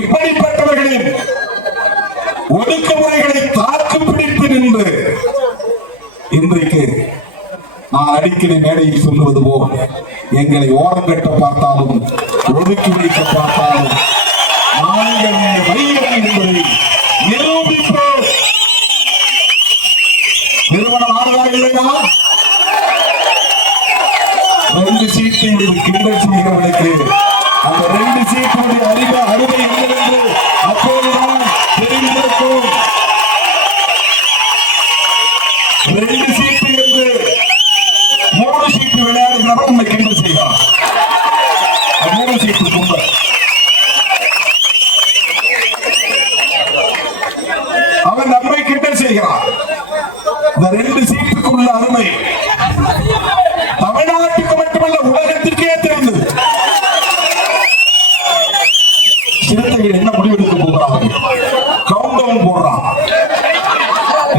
இப்படிப்பட்டவர்களின் ஒடுக்குமுறைகளை தாக்கு பிடித்து நின்று இன்றைக்கு நான் அடிக்கடி மேடையில் சொல்லுவது போல், எங்களை ஓரம் கட்ட பார்த்தாலும் ஒதுக்கி வைக்க பார்த்தாலும் நாங்கள் வைகள் என்பதை அருமை என்னவென்று அப்போதுதான் தெரிந்திருக்கும். 2 சீட்டு என்று 3 சீட்டு விளையாடுகிறவன் நம்மை கிண்டல் செய்வான். 3 சீட்டு கும்பல். அவன் நம்மை கிண்டல் செய்கிறான். இந்த 2 சீட்டுக்குள்ள அருமை தமிழ்நாட்டுக்கு மட்டுமல்ல உலகத்திற்கே தெரிந்தது. சிறுத்தைகள் என்ன முடிவெடுக்க போகிறாங்க? கவுண்ட் டவுன் போடுறான்.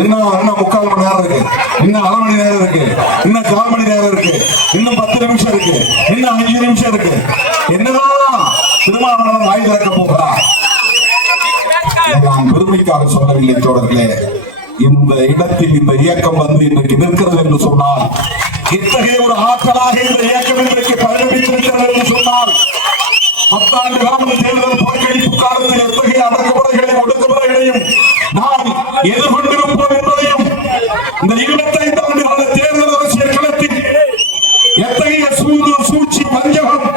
இன்னும் 3/4 மணி நேரம் இருக்கு, இன்னும் 1/2 மணி நேரம் இருக்கு, இன்னும் 4 மணி நேரம் இருக்கு, இன்னும் 10 நிமிஷம் இருக்கு, இன்னும் 5 நிமிஷம் இருக்கு. என்னதான் திருமாவளவன் வாய் திறக்க போகிறார்? நான் பெருமைக்காக சொல்லவில்லை தோழர்களே. இந்த இடத்தில் இந்த இயக்கம் வந்து இன்றைக்கு நிற்கிறது என்று சொன்னால், இத்தகைய ஒரு ஆற்றலாக இந்த இயக்கம் இன்றைக்கு பரிணமித்திருக்கிறது என்று சொன்னால், 10 ஆண்டு கால தேர்தல் புறக்கணிப்பு காலத்தில் எத்தகைய அடக்குமுறைகளையும் ஒடுக்குமுறைகளையும் நாம் எதிர்கொண்டிருப்போம் என்பதையும், இந்த 25 ஆண்டு கால தேர்தல் அரசியல் களத்தில் எத்தகைய சூது சூழ்ச்சி வஞ்சகம்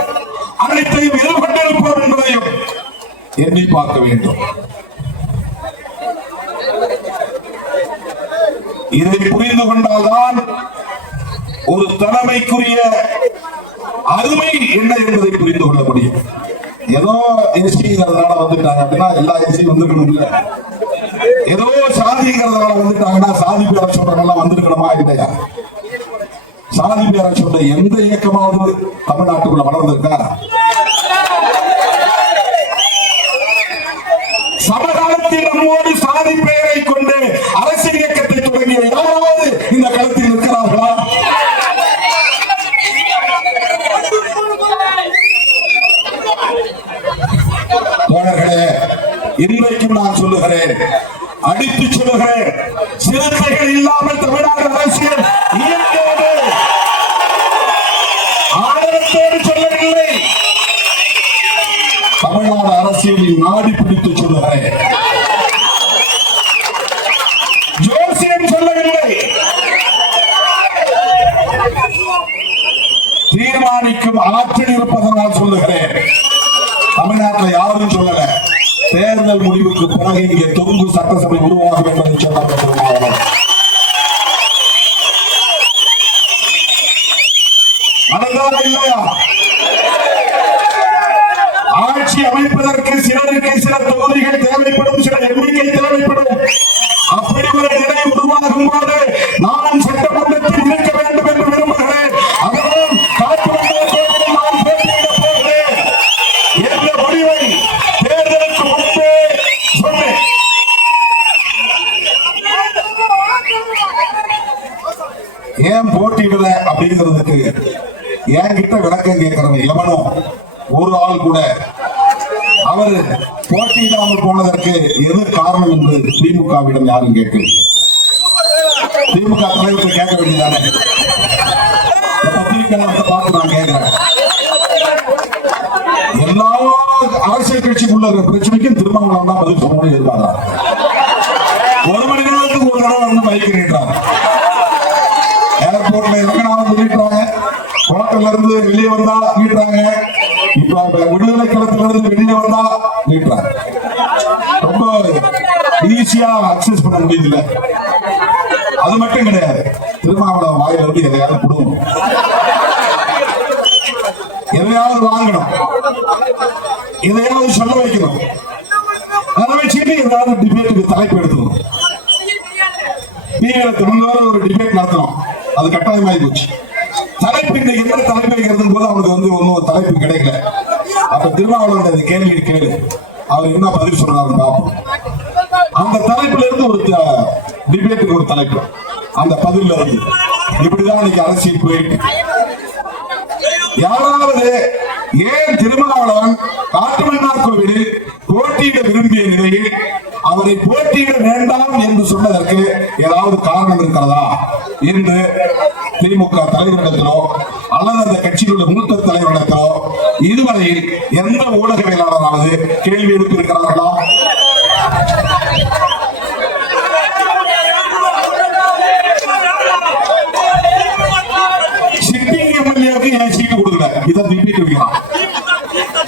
அனைத்தையும் எதிர்கொண்டிருப்போம் என்பதையும் எண்ணி பார்க்க வேண்டும். இதை புரிந்து கொண்டால்தான் ஒரு தலைமைக்குரிய அருமை என்ன என்பதை புரிந்து கொள்ள முடியும். ஏதோ எஸ்டிங்கிறதுனால வந்துட்டாங்க அப்படின்னா எல்லா எஸ்டியும் வந்துக்கணும் இல்ல, ஏதோ சாதிங்கிறதுனால வந்துட்டாங்கன்னா சாதி பேரை சொல்றவங்க வந்திருக்கணுமா இல்லையா? சாதி பேரை சொல்ற எந்த இயக்கமாவது தமிழ்நாட்டுக்குள்ள வளர்ந்திருக்கா? சமகாலத்தில் நம்மோடு சாதி பெயரை கொண்டு அரசியல் இயக்கத்தை தொடங்கிய யாராவது இந்த களத்தில் இருக்கிறார்களா? தோழர்களே, இன்றைக்கும் நான் சொல்லுகிறேன், அடித்து சொல்லுகிறேன், சிறுத்தைகள் இல்லாமல் தமிழ்நாடு அரசியல் இயங்காது. ஆதரத்தோடு சொல்லவில்லை, தமிழ்நாடு அரசியலில் நாடி பிடித்து சொல்லுகிறேன். ஜோசியம் சொல்லவில்லை, தீர்மானிக்கும் ஆற்றல் இருப்பதனால் சொல்லுகிறேன். தமிழ்நாட்டில் யாரும் சொல்லல, தேர்தல் முடிவுக்கு பிறகு இங்கே தொங்கு சட்டசபை உருவாகும் என்பதை சொல்லப்பட்டிருக்கிறார்கள். நடந்ததா இல்லையா? ஆட்சி அமைப்பதற்கு சிலருக்கு சில தொகுதிகள் தேவைப்படும், சில எண்ணிக்கை தேவைப்படும். அப்படி ஒரு நிலை உருவாகும் போது நான் சட்டமன்றத்தில் இருக்க வேண்டும் என்று விரும்புகிறேன். அதனால் காட்டுமன்ற நான் போட்டியிடப் போகிறேன் என்ற முடிவை தேர்தலுக்கு முன்பே சொன்னேன். ஏன் போட்டியிடல அப்படிங்கிறதுக்கு என்கிட்ட விளக்கம் கேட்கிறவங்க எவனும் ஒரு ஆள் கூட அவர் போட்டியிடாமல் போனதற்கு எது காரணம் என்று திமுகவிடம் யாரும் கேட்கல. திமுக தலைவருக்கு கேட்க வேண்டியதானே? பத்திரிகையாளர்களை பார்த்து நான் கேட்கிறேன். எல்லா அரசியல் கட்சிக்குள்ள இருக்கிற பிரச்சனைக்கும் திருமாவளவன் தான் பதில் சொல்லணும்னு எதிர்பார்க்கிறார். 1 மணி நேரத்துக்கு ஒரு தடவை வந்து பைக் நீட்டுறாங்க. ஏர்போர்ட்ல இறங்கினாலும் சொல்லிட்டாங்க, ஹோட்டல்ல இருந்து வெளியே வந்தா நீட்டுறாங்க, இப்ப விடுதலை களத்துல இருந்து வெளியே வந்தா நீட்டுறாங்க. ரொம்ப ஈஸியா அக்சஸ் பண்ண முடியுதுல. அது மட்டும் கிடையாது, திருமாவளவன் வாயில இருந்து எதையாவது கொடுக்கணும், எதையாவது வாங்கணும், எதையாவது சொல்ல வைக்கணும். அதை வச்சுட்டு ஏதாவது டிபேட்டுக்கு தலைப்பு எடுத்துக்கணும். நீங்க ஒரு டிபேட் நடத்தணும், அது கட்டாயமாயி போச்சு. தலைப்பு இன்னைக்கு என்ன தலைப்பு வைக்கிறது போது அவனுக்கு வந்து ஒன்னும் தலைப்பு கிடைக்கல. அப்ப திருமாவளவன் கேள்வி கேளு, அவர் என்ன பதில் சொல்றாரு பார்ப்போம். அந்த தலைப்புல இருந்து ஒரு டிபேட்டுக்கு ஒரு தலைப்பு, அந்த பதில இருந்து இப்படிதான் இன்னைக்கு அரசியல் போயிட்டு. யாராவது ஏன் திருமாவளவன் காட்டுமன்னார் கோவிலில் போட்டியிட விரும்பிய நிலையில் அவரை போட்டியிட வேண்டாம் என்று சொன்னதற்கு ஏதாவது காரணம் இருக்கிறதா என்று திமுக தலைவரிடத்திலோ அல்லது அந்த கட்சியிலுள்ள மூத்த தலைவரிடத்திலோ இதுவரையில் எந்த ஊடகவியலாளராவது கேள்வி எழுப்பியிருக்கிறார்களா? சிட்டிங் எம்எல்ஏவுக்கு ஏன் சீட்டு கொடுக்கல? இதை திருப்பிட்டு வைக்கலாம்.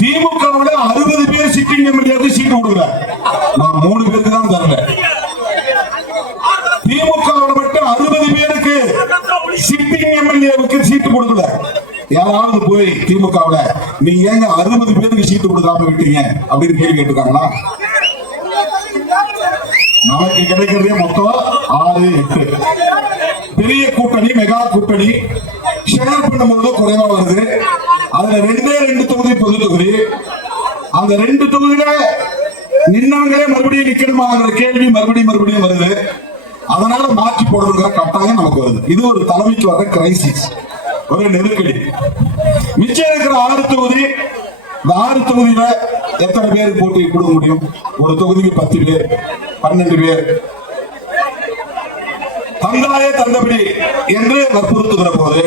திமுக 60 பேர் சிட்டிங் எம்எல்ஏவுக்கு சீட்டு கொடுக்கல. நான் 3 பேருக்கு தான் தரல. திமுகவோட மட்டும் 60 பேருக்கு சிட்டிங் எம்எல்ஏவுக்கு சீட்டு கொடுக்கல. யாராவது போய் திமுகவுல நீங்க ஏங்க 60 பேருக்கு சீட்டு கொடுக்காம விட்டீங்க அப்படின்னு கேள்வி கேட்டுருக்காங்களா? நமக்கு கிடைக்கிறதே மொத்தம் 6, 8. பெரிய கூட்டணி, மெகா கூட்டணி ஷேர் பண்ணும்போது குறைவா வருது. அதுல 2 தொகுதி பொது தொகுதி. அந்த 2 தொகுதியில நின்னவங்களே மறுபடியும் நிக்கணுமாங்கிற கேள்வி மறுபடியும் வருது. அதனால மாற்றி போடுற கட்டாயம் நமக்கு வருது. இது ஒரு தலைமைக்கு வர கிரைசிஸ், ஒரு நெருக்கடி. மிச்சம் இருக்கிற 6 தொகுதி, இந்த 6 தொகுதியில எத்தனை பேருக்கு போட்டி கொடுக்க முடியும்? ஒரு தொகுதிக்கு 10 பேர், 12 பேர். தந்தாயே தந்தபடி என்று வற்புறுத்துகிற போது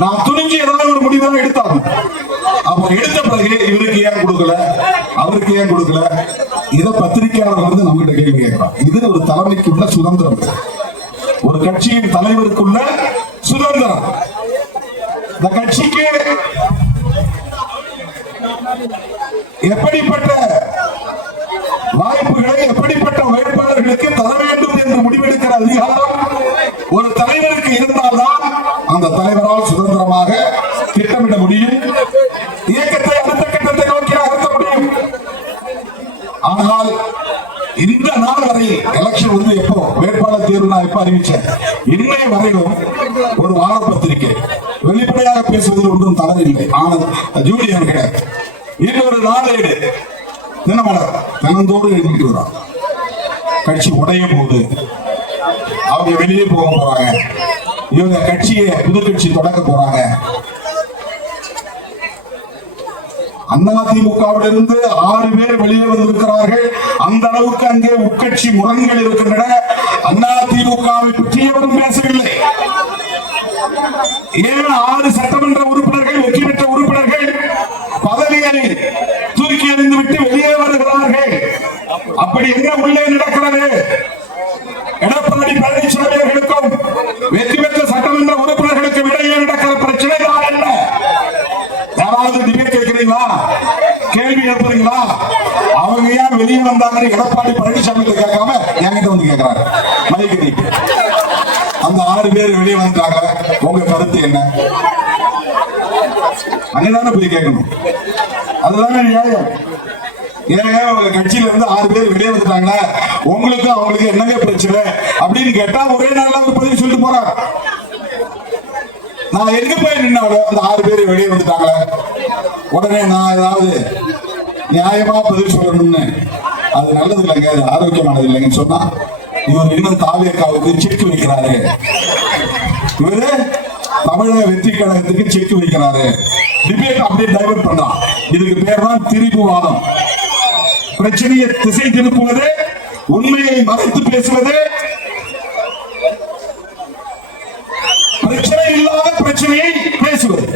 நான் துணிஞ்சு ஏதாவது ஒரு முடிவு எடுத்தாங்க. அப்ப எடுத்த பிறகு இவருக்கு ஏன் கொடுக்கல, அவருக்கு ஏன் கொடுக்கல, இத பத்திரிகையாளர் வந்து நம்மகிட்ட கேள்வி கேட்கிறான். இது ஒரு தலைமைக்குள்ள சுதந்திரம், ஒரு கட்சியின் தலைவருக்குள்ள சுதந்திரம். இந்த கட்சிக்கு எப்படிப்பட்ட வாய்ப்புகளை எப்படிப்பட்ட வேட்பாளர்களுக்கு தர வேண்டும் என்று முடிவெடுக்கிற அதிகாரம் ஒரு தலைவருக்கு இருந்தால்தான் அந்த தலைவரால் சுதந்திரமாக திட்டமிட முடியும், இயக்கத்தை அடுத்த கட்டத்தை நோக்கி நகர்த்த முடியும். ஆனால் இந்த நாள் வரை எலெக்ஷன் வந்து எப்போ வேட்பாளர் தேர்வு நான் எப்ப அறிவிச்சேன், இன்னை வரையிலும் ஒரு வார பத்திரிகை வெளிப்படையாக பேசுவதில் ஒன்றும் தவறில்லை. ஆனால் ஜூலியன் கிடையாது. இன்னொரு நாளேடு தினமலர் தினந்தோடு எழுதிட்டு வர்றான். கட்சி உடைய போகுது, அவங்க வெளியே போக போறாங்க, இவங்க கட்சியை புது கட்சி தொடங்க போறாங்க. அதிமுகவிலிருந்து 6 பேர் வெளியே வந்திருக்கிறார்கள். அந்த அளவுக்கு அங்கே உட்கட்சி முரண்கள் இருக்கின்றன. அதிமுகவை பற்றி எவரும் பேசவில்லை. ஏன் 6 சட்டமன்ற உறுப்பினர்கள், வெற்றி பெற்ற உறுப்பினர்கள் பதவியை தூக்கி எறிந்து விட்டு வெளியே வருகிறார்கள்? அப்படி என்ன உள்ளே நடக்கிறது? எடப்பாடி பழனிசாமி அவர்களுக்கும் வெற்றி பெற்ற சட்டமன்ற உறுப்பினர்களுக்கு இடையே நடக்கிற பிரச்சனை தான் என்ன? யாராவது டிபேட் கேட்கிறீங்களா, கேள்வி எழுப்புறீங்களா? அவங்க ஏன் வெளியே வந்தாங்கன்னு எடப்பாடி பழனிசாமி கேட்காம என்கிட்ட வந்து கேட்கிறாங்க. மைக்கு அந்த 6 பேர் வெளியே வந்தாங்க, உங்க கருத்து என்ன? அங்கதானே போய் கேட்கணும். அதுதானே நியாயம். ஏங்க உங்க கட்சியில இருந்து 6 பேர் வெளியே வந்துட்டாங்களா, உங்களுக்கு அவங்களுக்கு என்னங்க பிரச்சனை அப்படின்னு கேட்டா ஒரே நாள்ல அவங்க பதில் சொல்லிட்டு போறாங்க. நான் எங்க போய் நின்னாலும் அந்த 6 பேர் வெளியே வந்துட்டாங்களா, உடனே நான் ஏதாவது நியாயமா பதில் சொல்லணும்னு அது நல்லது இல்லைங்க, அது ஆரோக்கியமானது இல்லைங்கன்னு சொன்னா இவர் இன்னும் தாவேக்காவுக்கு செக் வைக்கிறாரு, இவரு தமிழக வெற்றி கழகத்துக்கு செக் வைக்கிறாரு. டிபேட் அப்படியே டைவர்ட் பண்ணலாம். இதுக்கு பேர் தான் திரிபுவாதம். பிரச்சனையை திசை திருப்புவது, உண்மையை மறைத்து பேசுவது, பிரச்சனை இல்லாத பிரச்சனையை பேசுவது.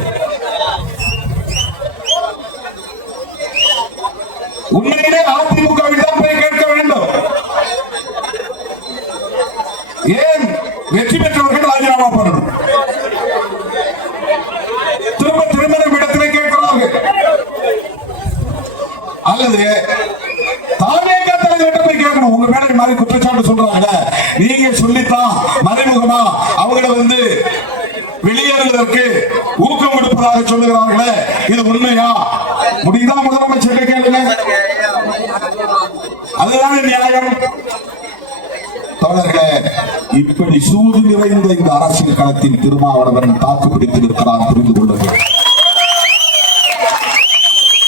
உண்மையிலே அதிமுகவிடம் போய் கேட்க வேண்டும். ஏன் வெற்றி பெற்றவர்கள் ராஜினாமா பண்ணணும்? திரும்ப இடத்திலே கேட்கிறார்கள். அல்லது தானே தலைவர்கிட்ட போய் கேட்கணும். உங்க மேல மாதிரி குற்றச்சாட்டு சொல்றாங்க, நீங்க சொல்லித்தான் மறைமுகமா அவங்களை வந்து வெளியேறுவதற்கு ஊக்கம் கொடுப்பதாக சொல்லுகிறார்களே, இது உண்மையா? முடிந்தா முதலமைச்சர் கேளுங்க, அதுதான் நியாயம். தோழர்களே, இப்படி சூடு நிறைந்த இந்த அரசியல் களத்தில் திருமாவளவன் தாக்கு பிடித்திருக்கிறார், புரிந்து கொள்ளுங்கள்.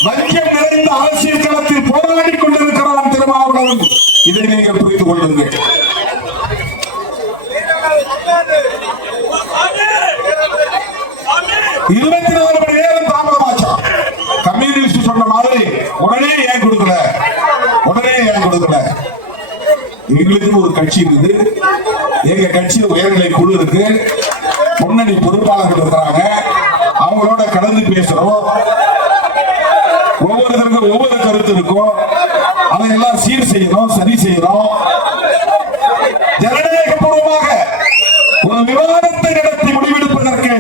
வஞ்சம் நிறைந்த அரசியல் களத்தில் போராடி கொண்டிருக்கிறான் திருமாவளவன், இதை நீங்கள் புரிந்து கொள்ளுங்கள். இருபத்தி 4 மணி நேரம் தாமதமாச்சா? கம்யூனிஸ்ட் சொன்ன மாதிரி உடனே ஏன் கொடுக்கல? எங்களுக்கு ஒரு கட்சி இருக்குது, எங்க கட்சியில் உயர்நிலை குழு இருக்கு, முன்னணி பொறுப்பாளர்கள் இருக்கிறாங்க, அவங்களோட கலந்து பேசுறோம். ஒவ்வொருத்தருக்கும் ஒவ்வொரு கருத்து இருக்கும், அதையெல்லாம் சீர் செய்யணும், சரி செய்யணும். ஜனநாயகபூர்வமாக ஒரு விவாதத்தை நடத்தி முடிவெடுப்பதற்கு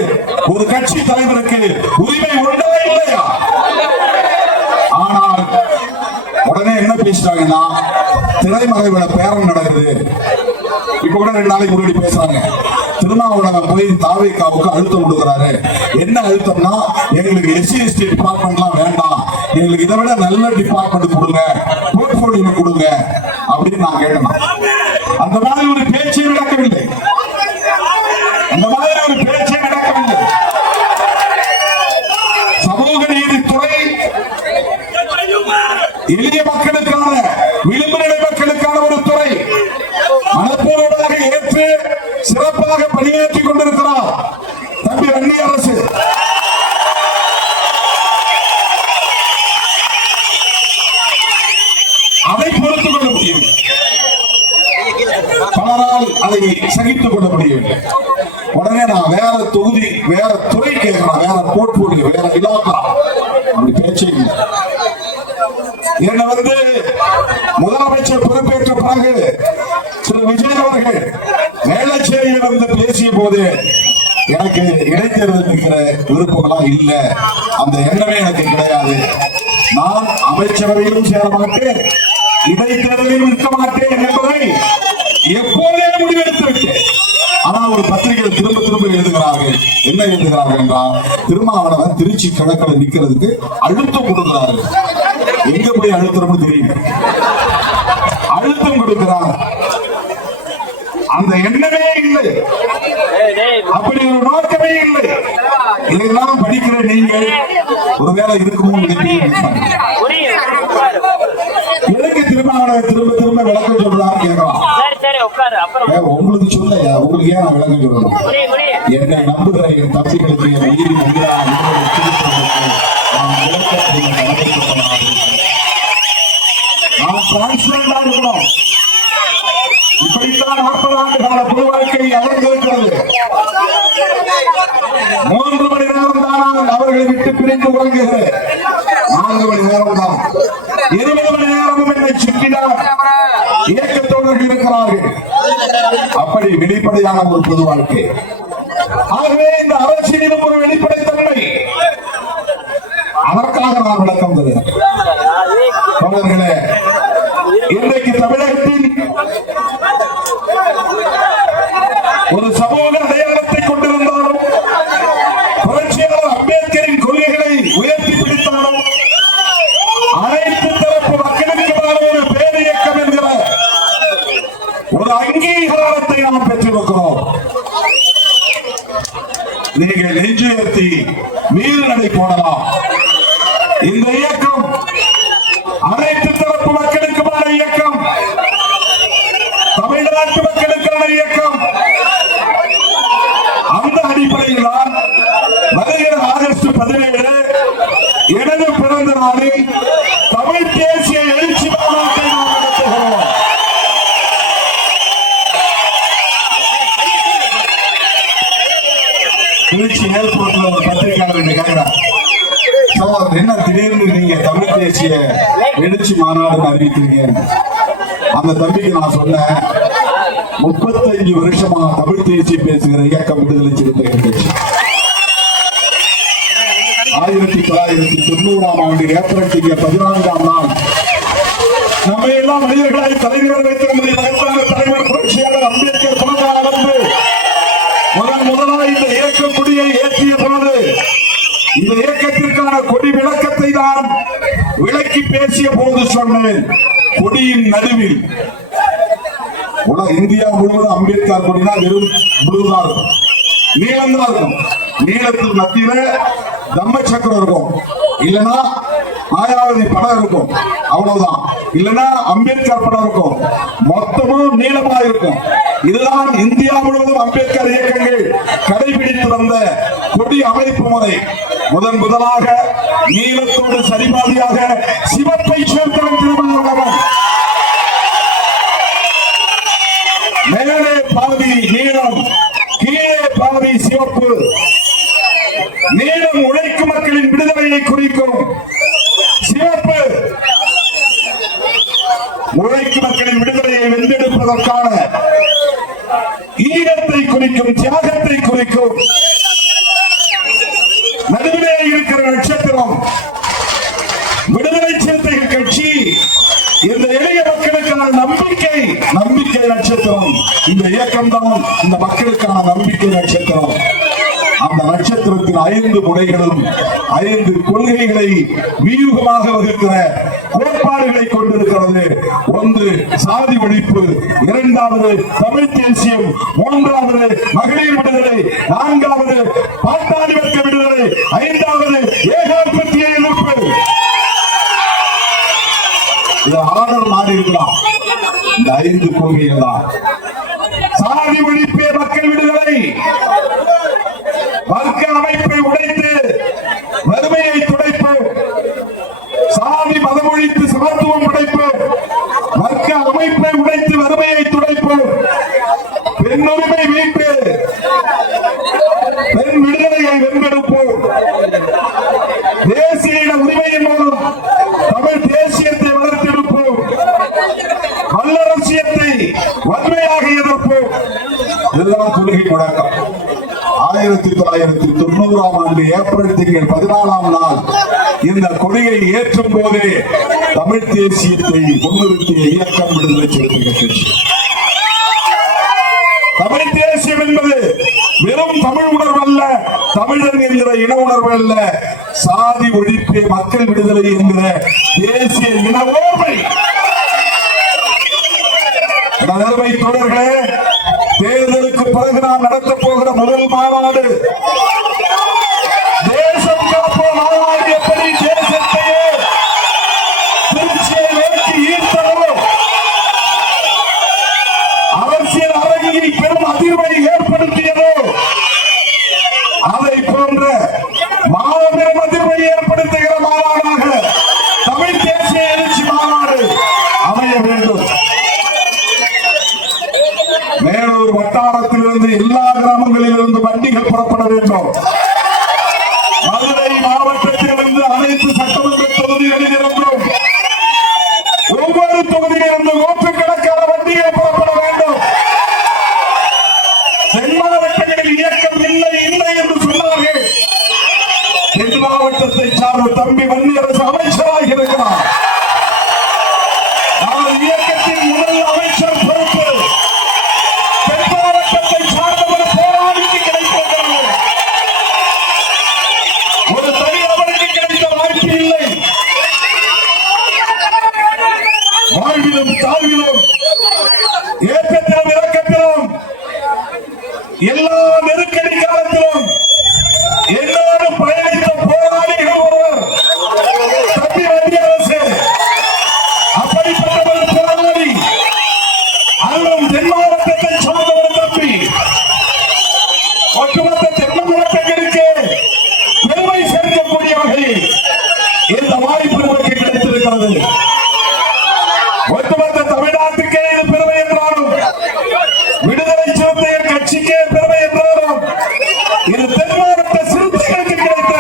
ஒரு கட்சி தலைவருக்கு உரிமை உண்டா இல்லையா? ஆனால் உடனே பேசிட்டாங்கன்னா திரைமறைவுல பேரம் நடக்குது. இப்ப கூட 2 நாளைக்கு முன்னாடி பேசுறாங்க, திருமாவளவன் போய் தாவேக்காவுக்கு அழுத்தம் கொடுக்குறாரு. என்ன அழுத்தம்னா, எங்களுக்கு எஸ்சி எஸ்டி டிபார்ட்மெண்ட்லாம் வேண்டாம், எங்களுக்கு இதை விட நல்ல டிபார்ட்மெண்ட் கொடுங்க, போர்ட்போலியோ கொடுங்க அப்படின்னு நான் கேட்டேன். அந்த மாதிரி ஒரு பேச்சே நடக்கவில்லை. அந்த மாதிரி ஒரு பேச்சே நடக்கவில்லை. சமூக நீதித்துறை எளிய மக்களுக்கான, விளிம்பு நிலை மக்களுக்கான ஒரு துறை. மனப்பூர்வமாக ஏற்று சிறப்பாக பணியாற்றிக் கொண்டிருக்கிறார் தம்பி வன்னி அரசு. அதை பொறுத்துக் கொள்ள முடியும், பலரால் அதை சகித்துக் கொள்ள முடியும். உடனே நான் வேற தொகுதி, வேற துறை கேட்கிறேன், வேற போர்ட்போலியோ, வேற இலாக்கா, அப்படி பேச்சே இல்லை. என்ன முதலமைச்சர் பொறுப்பேற்ற பிறகு திரு விஜய் அவர்கள் வேளச்சேரியில் வந்து பேசிய போது எனக்கு இடைத்தேர்தல் இருக்கிற விருப்பம்லாம் இல்ல, அந்த எண்ணமே எனக்கு கிடையாது, நான் அமைச்சரவையிலும் சேர மாட்டேன், இடைத்தேர்தலிலும் இருக்க மாட்டேன் என்பதை எப்போதே முடிவெடுத்து விட்டேன். ஆனா ஒரு பத்திரிகையில் திரும்ப திரும்ப எழுதுகிறார்கள். என்ன எழுதுகிறார்கள் என்றால், திருமாவளவன் திருச்சி கிழக்கில் நிற்கிறதுக்கு அழுத்தம் கொடுக்கிறார்கள். எங்க போய் அழுத்தம் தெரியும், அழுத்தம் கொடுக்கிறார். அந்த எண்ணமே இல்லை, அப்படி ஒரு நோக்கமே இல்லை. இதெல்லாம் படிக்கிற நீங்கள் ஒருவேளை இருக்குமோ எதுக்கு திருமாவளவன் திரும்ப திரும்ப விளக்கம் சொல்றாரு கேட்கலாம். உங்களுக்கு சொல்ல, உங்களுக்கு ஏன் நான் விளக்கம் சொல்லணும்? என்னை நம்புகிற என் தம்பிகளுக்கு, என் உயிரி இருக்கணும். இப்படித்தான் 40 ஆண்டு கால பொது வாழ்க்கை அமர்ந்திருக்கிறது. 3 மணி நேரம் தான் அவர்களை விட்டு பிரிந்து உறங்குகிறது. 4 மணி நேரம் தான், 20 மணி நேரமும் என்னை சுற்றினார் இயக்கத்தோடு இருக்கிறார்கள். அப்படி வெளிப்படையான ஒரு பொது வாழ்க்கை. ஆகவே இந்த அரசியலிலும் ஒரு வெளிப்படைத்தன்மை, அதற்காக நான் விளக்கம் தருகிறேன். தோழர்களே, இன்றைக்கு தமிழகத்தில் ஒரு சமூக அடையாளத்தை கொண்டிருந்தாலும், புரட்சியாளர் அம்பேத்கரின் கொள்கைகளை உயர்த்தி பிடித்தாலும், அனைத்து தரப்பு மக்களுக்குமான ஒரு பேரியக்கம் என்கிற ஒரு அங்கீகாரத்தை நாம் பெற்றிருக்கிறோம். நீங்கள் நெஞ்சுயர்த்தி வீறு நடை போடலாம். இந்த இயக்கம் அனைத்து தரப்பு மக்களுக்குமான இயக்கம், தமிழ்நாட்டு மக்களுக்கான இயக்கம். அந்த அடிப்படையில் தான் வருகிற ஆகஸ்ட் 17 எனது பிறந்த நாளில் தமிழ் தேசிய எழுச்சி மாநாட்டை நாம் நடத்துகிறோம். திருச்சி ஏர்போர்ட்ல ஒரு பத்திரிகையாளர் கேட்கிறார், என்ன திடீர்னு நீங்க தமிழ் தேசிய எழுச்சி மாநாடு அறிவிக்கிறீங்க? அந்த தம்பிக்கு நான் சொன்னேன், 35 வருஷமா தமிழ் தேசிய பேசுகிற இயக்கம் விடுதலை சிறுத்தைகள் கட்சி. 1990ஆம் ஆண்டு ஏப்ரல் 14ஆம் நாள் நம்ம எல்லாம் மனிதர்களாய் தலைவர் வைத்த தலைவர் புரட்சியாளர் அம்பேத்கர் பிறந்தநாளன்று முதலாய் இந்த இயக்க கொடியை ஏற்றிய போது, இந்த இயக்கத்திற்கான கொடி விளக்கத்தை தான் விளக்கி பேசிய போது சொன்னேன், கொடியின் நடுவில் இந்தியா முழுவதும் அம்பேத்கர் கொடினா வெறும் முழுவதா இருக்கும், நீளம்தான் இருக்கும். நீளத்துக்கு மத்தியில தம்ம சக்கரம் இருக்கும், இல்லைன்னா மாயாவதி படம் இருக்கும், அவ்வளவுதான். இல்லைன்னா அம்பேத்கர் படம் இருக்கும், மொத்தமும் நீளமா இருக்கும். இதுதான் இந்தியா முழுவதும் அம்பேத்கர் இயக்கங்கள் கடைபிடித்து வந்த கொடி அமைப்பு முறை. முதலாக நீளத்தோடு சரிபாதியாக சிவப்பை சேர்த்தவன் திருமாவளவன். மேலே பாதி நீளம், கீழே பாதி சிவப்பு. நீளம் உழைக்கும் மக்களின் விடுதலையை குறிக்கும், சிவப்பு உழைக்கும் மக்களின் விடுதலையை வென்றெடுப்பதற்கான ஈரத்தை குறிக்கும், தியாகத்தை குறிக்கும். நடுவிலே இருக்கிற நட்சத்திரம் விடுதலை சிறுத்தைகள் கட்சி. இந்த நட்சத்திரம். இந்த இயக்கம் தான் இந்த மக்களுக்கான நம்பிக்கை நட்சத்திரம். அந்த நட்சத்திரத்தின் 5 முனைகளும் 5 கொள்கைகளை வியூகமாக வகுக்கிற கோட்பாடுகளை கொண்டிருக்கிறது. 1 சாதி ஒழிப்பு, 2வது தமிழ் தேசியம், 3வது மகளிர் விடுதலை, 4வது பாட்டாளி வர்க்க விடுதலை, 5வது ஏகாதிபத்திய எதிர்ப்பு. இது ஆர்டர் மாறி இருக்கலாம். இந்த 5 கொள்கைகள் தான். சாதி ஒழிப்பே மக்கள் விடுதலை, வர்க்க அமைப்பை உடைத்து வறுமையை துடைப்போம், சாதி மதம் ஒழித்து சமத்துவம் படைப்போம், வர்க்க அமைப்பை உடைத்து வறுமையை துடைப்போம், பெண்ணுரிமை மீட்டு பெண் விடுதலையை வென்றெடுப்போம், தேசிய உரிமையின் மூலம் தமிழ் தேசியத்தை வளர்த்தெடுப்போம், வல்லரசியத்தை வன்மையாக எதிர்ப்போம். இதுதான் கொள்கை முழக்கம். 1990ஆம் ஆண்டு ஏப்ரல் திங்கள் 14ஆம் நாள் இந்த கொடியை ஏற்றும் போதே தமிழ் தேசியத்தை முன்னிறுத்திய இயக்கம் விடுதலை சிறுத்தைகள் கட்சி. தமிழ் தேசியம் என்பது வெறும் தமிழ் உணர்வு அல்ல, தமிழன் என்கிற இன உணர்வு அல்ல, சாதி ஒழிப்பே மக்கள் விடுதலை என்கிற தேசிய இன ஓர்மை. நகர்வை தோழர்களே, தேர்தலுக்கு பிறகு நாம் நடத்த போகிற முதல் மாநாடு தேசம் காப்போம் மாநாடு. எப்படி தேசத்தையே திருச்சியை நோக்கி ஈர்த்ததோ, அரசியல் அரங்கில் பெரும் அதிர்வை ஏற்படுத்தியதோ, அதை போன்ற மாபெரும் அதிர்வை ஏற்படுத்துகிற மாநாடாக தமிழ் தேசிய எழுச்சி மாநாடு அமைய வேண்டும். மேலூர் வட்டாரத்திலிருந்து எல்லா கிராமங்களிலிருந்து வண்டிகள் புறப்பட வேண்டும். மதுரை மாவட்டத்திலிருந்து அனைத்து சட்டமன்ற தொகுதிகளிலிருந்தும் ஒவ்வொரு தொகுதியிலிருந்து நூற்றுக்கணக்கான வண்டிகள் புறப்பட வேண்டும். தென் மாவட்டங்களில் இயக்கம் இல்லை என்று சொன்னார்கள். தென் மாவட்டத்தை சார்ந்த தம்பி வன்னியரசு அமைச்சராக இருக்கிறார். அவர் இயக்கத்தின் முதல் அமைச்சர் பொறுப்பு ஏற்றத்திலும் இறக்கத்திலும் எல்லா நெருக்கடி காலத்திலும் என்னோடு பயணித்த போராளிகள் ஒருவர் தம்பி வன்னியரசு. அப்படிப்பட்ட ஒரு போராளி, அதுவும் தென் மாவட்டத்தை சார்ந்தவர் தம்பி. ஒட்டுமொத்த தென் மாவட்டங்களுக்கு பெருமை சேர்க்கக்கூடிய வகையில் இந்த வாய்ப்பு நமக்கு கிடைத்திருக்கிறது. ஒட்டுமொத்த தமிழ்நாட்டுக்கே இது பெருமை என்றாலும், விடுதலை சிறுத்தைகள் கட்சிக்கே பெருமை என்றாலும், இது தென் மாவட்ட சிறுத்தைகளுக்கு கிடைத்த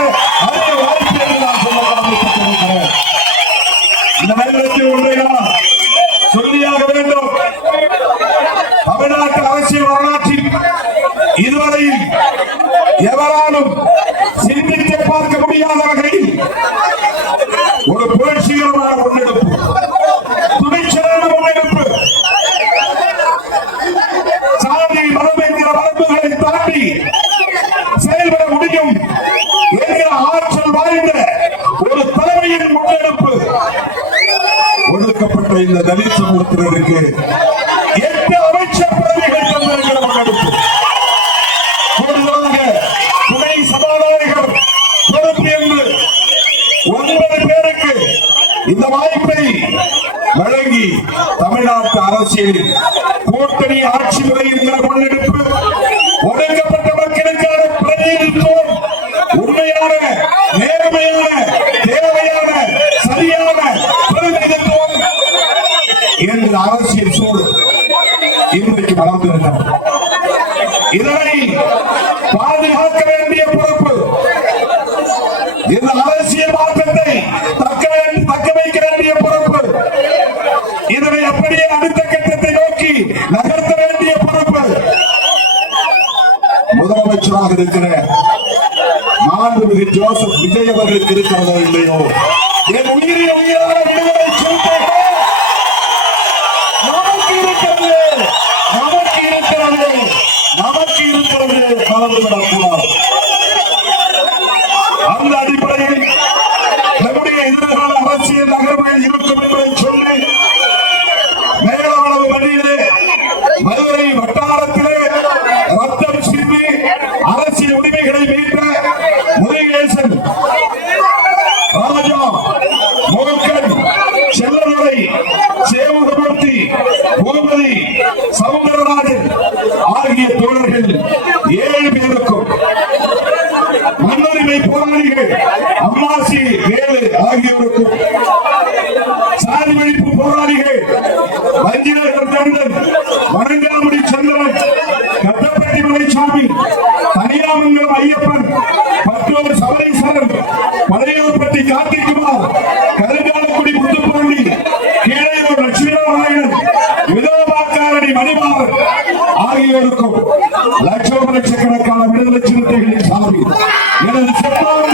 அதிக வாய்ப்பு என்று நான் சொல்ல கடமைப்பட்டிருக்கிறேன். இந்த நேரத்தில் ஒன்றைதான் சொல்லியாக வேண்டும். தமிழ்நாட்டு அரசியல் வரலாற்றில் இதுவரையில் எவராலும் சிந்தித்து பார்க்க முடியாத வகையில் ஒரு புரட்சிகரமான முன்னெடுப்பு, துணிச்சலான முன்னெடுப்பு, சாதி மதம் என்கிற வரம்புகளை தாண்டி செயல்பட முடியும் என்கிற ஆற்றல் வாய்ந்த ஒரு தலைமையின் முன்னெடுப்பு. ஒடுக்கப்பட்ட இந்த தலித் சமூகத்தினருக்கு 8 அமைச்சர் பதவிகள் தந்திருக்கிற முன்னெடுப்பு. கூடுதலாக துணை சபாநாயகர் பொறுப்பு என்று 9 பேருக்கு இந்த வாய்ப்பை வழங்கி தமிழ்நாட்டு அரசியலில் கூட்டணி ஆட்சி முறை என்கிற முன்னெடுப்பு, ஒடுக்கப்பட்ட மக்களுக்கான பிரதிநிதித்துவம், உண்மையான நேர்மையான தேவையான சரியான பிரதிநிதித்துவம் என்கிற அரசியல் சூழல் இன்றைக்கு வளர்ந்திருக்கிறது. இதனை பாதுகாக்க வேண்டிய பொறுப்பு, இந்த அரசியல் மாற்றத்தை தக்க வைக்க வேண்டிய பொறுப்பு, இதனை அப்படியே அடுத்த கட்டத்தை நோக்கி நகர்த்த வேண்டிய பொறுப்பு முதலமைச்சராக இருக்கிற மாண்புமிகு ஜோசப் விஜய் அவர்களுக்கு இருக்கிறதோ இல்லையோ, என் உயிரின உயிரான விடுதலை சிறுத்தைகள் நமக்கு இருக்கிறது. ஆண்டுகால அரசியல் நகர்வுகள் இருக்கும் என்பதை சொல்லி மேலாளர் வழியிலே மதுரை வட்டாரத்திலே ரத்தம் சிந்தி அரசியல் உரிமைகளை மீட்ட முருகேசன், ராஜா, முருகன், செல்லதுரை, சேவகமூர்த்தி, பூபதி, சவுந்தரராஜன் ஆகிய தோழர்கள் 7 பேருக்கும், மண்ணுரிமை போராளிகள் அம்மாசி வேலு ஆகியோருக்கும், சாதி ஒழிப்பு போராளிகள் வஞ்சிநகர் தண்டன், வணங்காமுடி சந்திரன், கட்டப்பட்டி மலைசாமி, தனியாமங்கலம் ஐயப்பன், பத்தூர் சபரீஸ்வரன், பழையோர்பட்டி கார்த்திகுமார், கருங்காலக்குடி முத்துப்பாண்டி, கீழையூர் லட்சுமிநாராயணன், விதோபாக்காரணி மணிமாறன் ஆகியோருக்கும் லட்சோப லட்சக்கணக்கான விடுதலை சிறுத்தைகளின் சார்பில் எனது செப்பான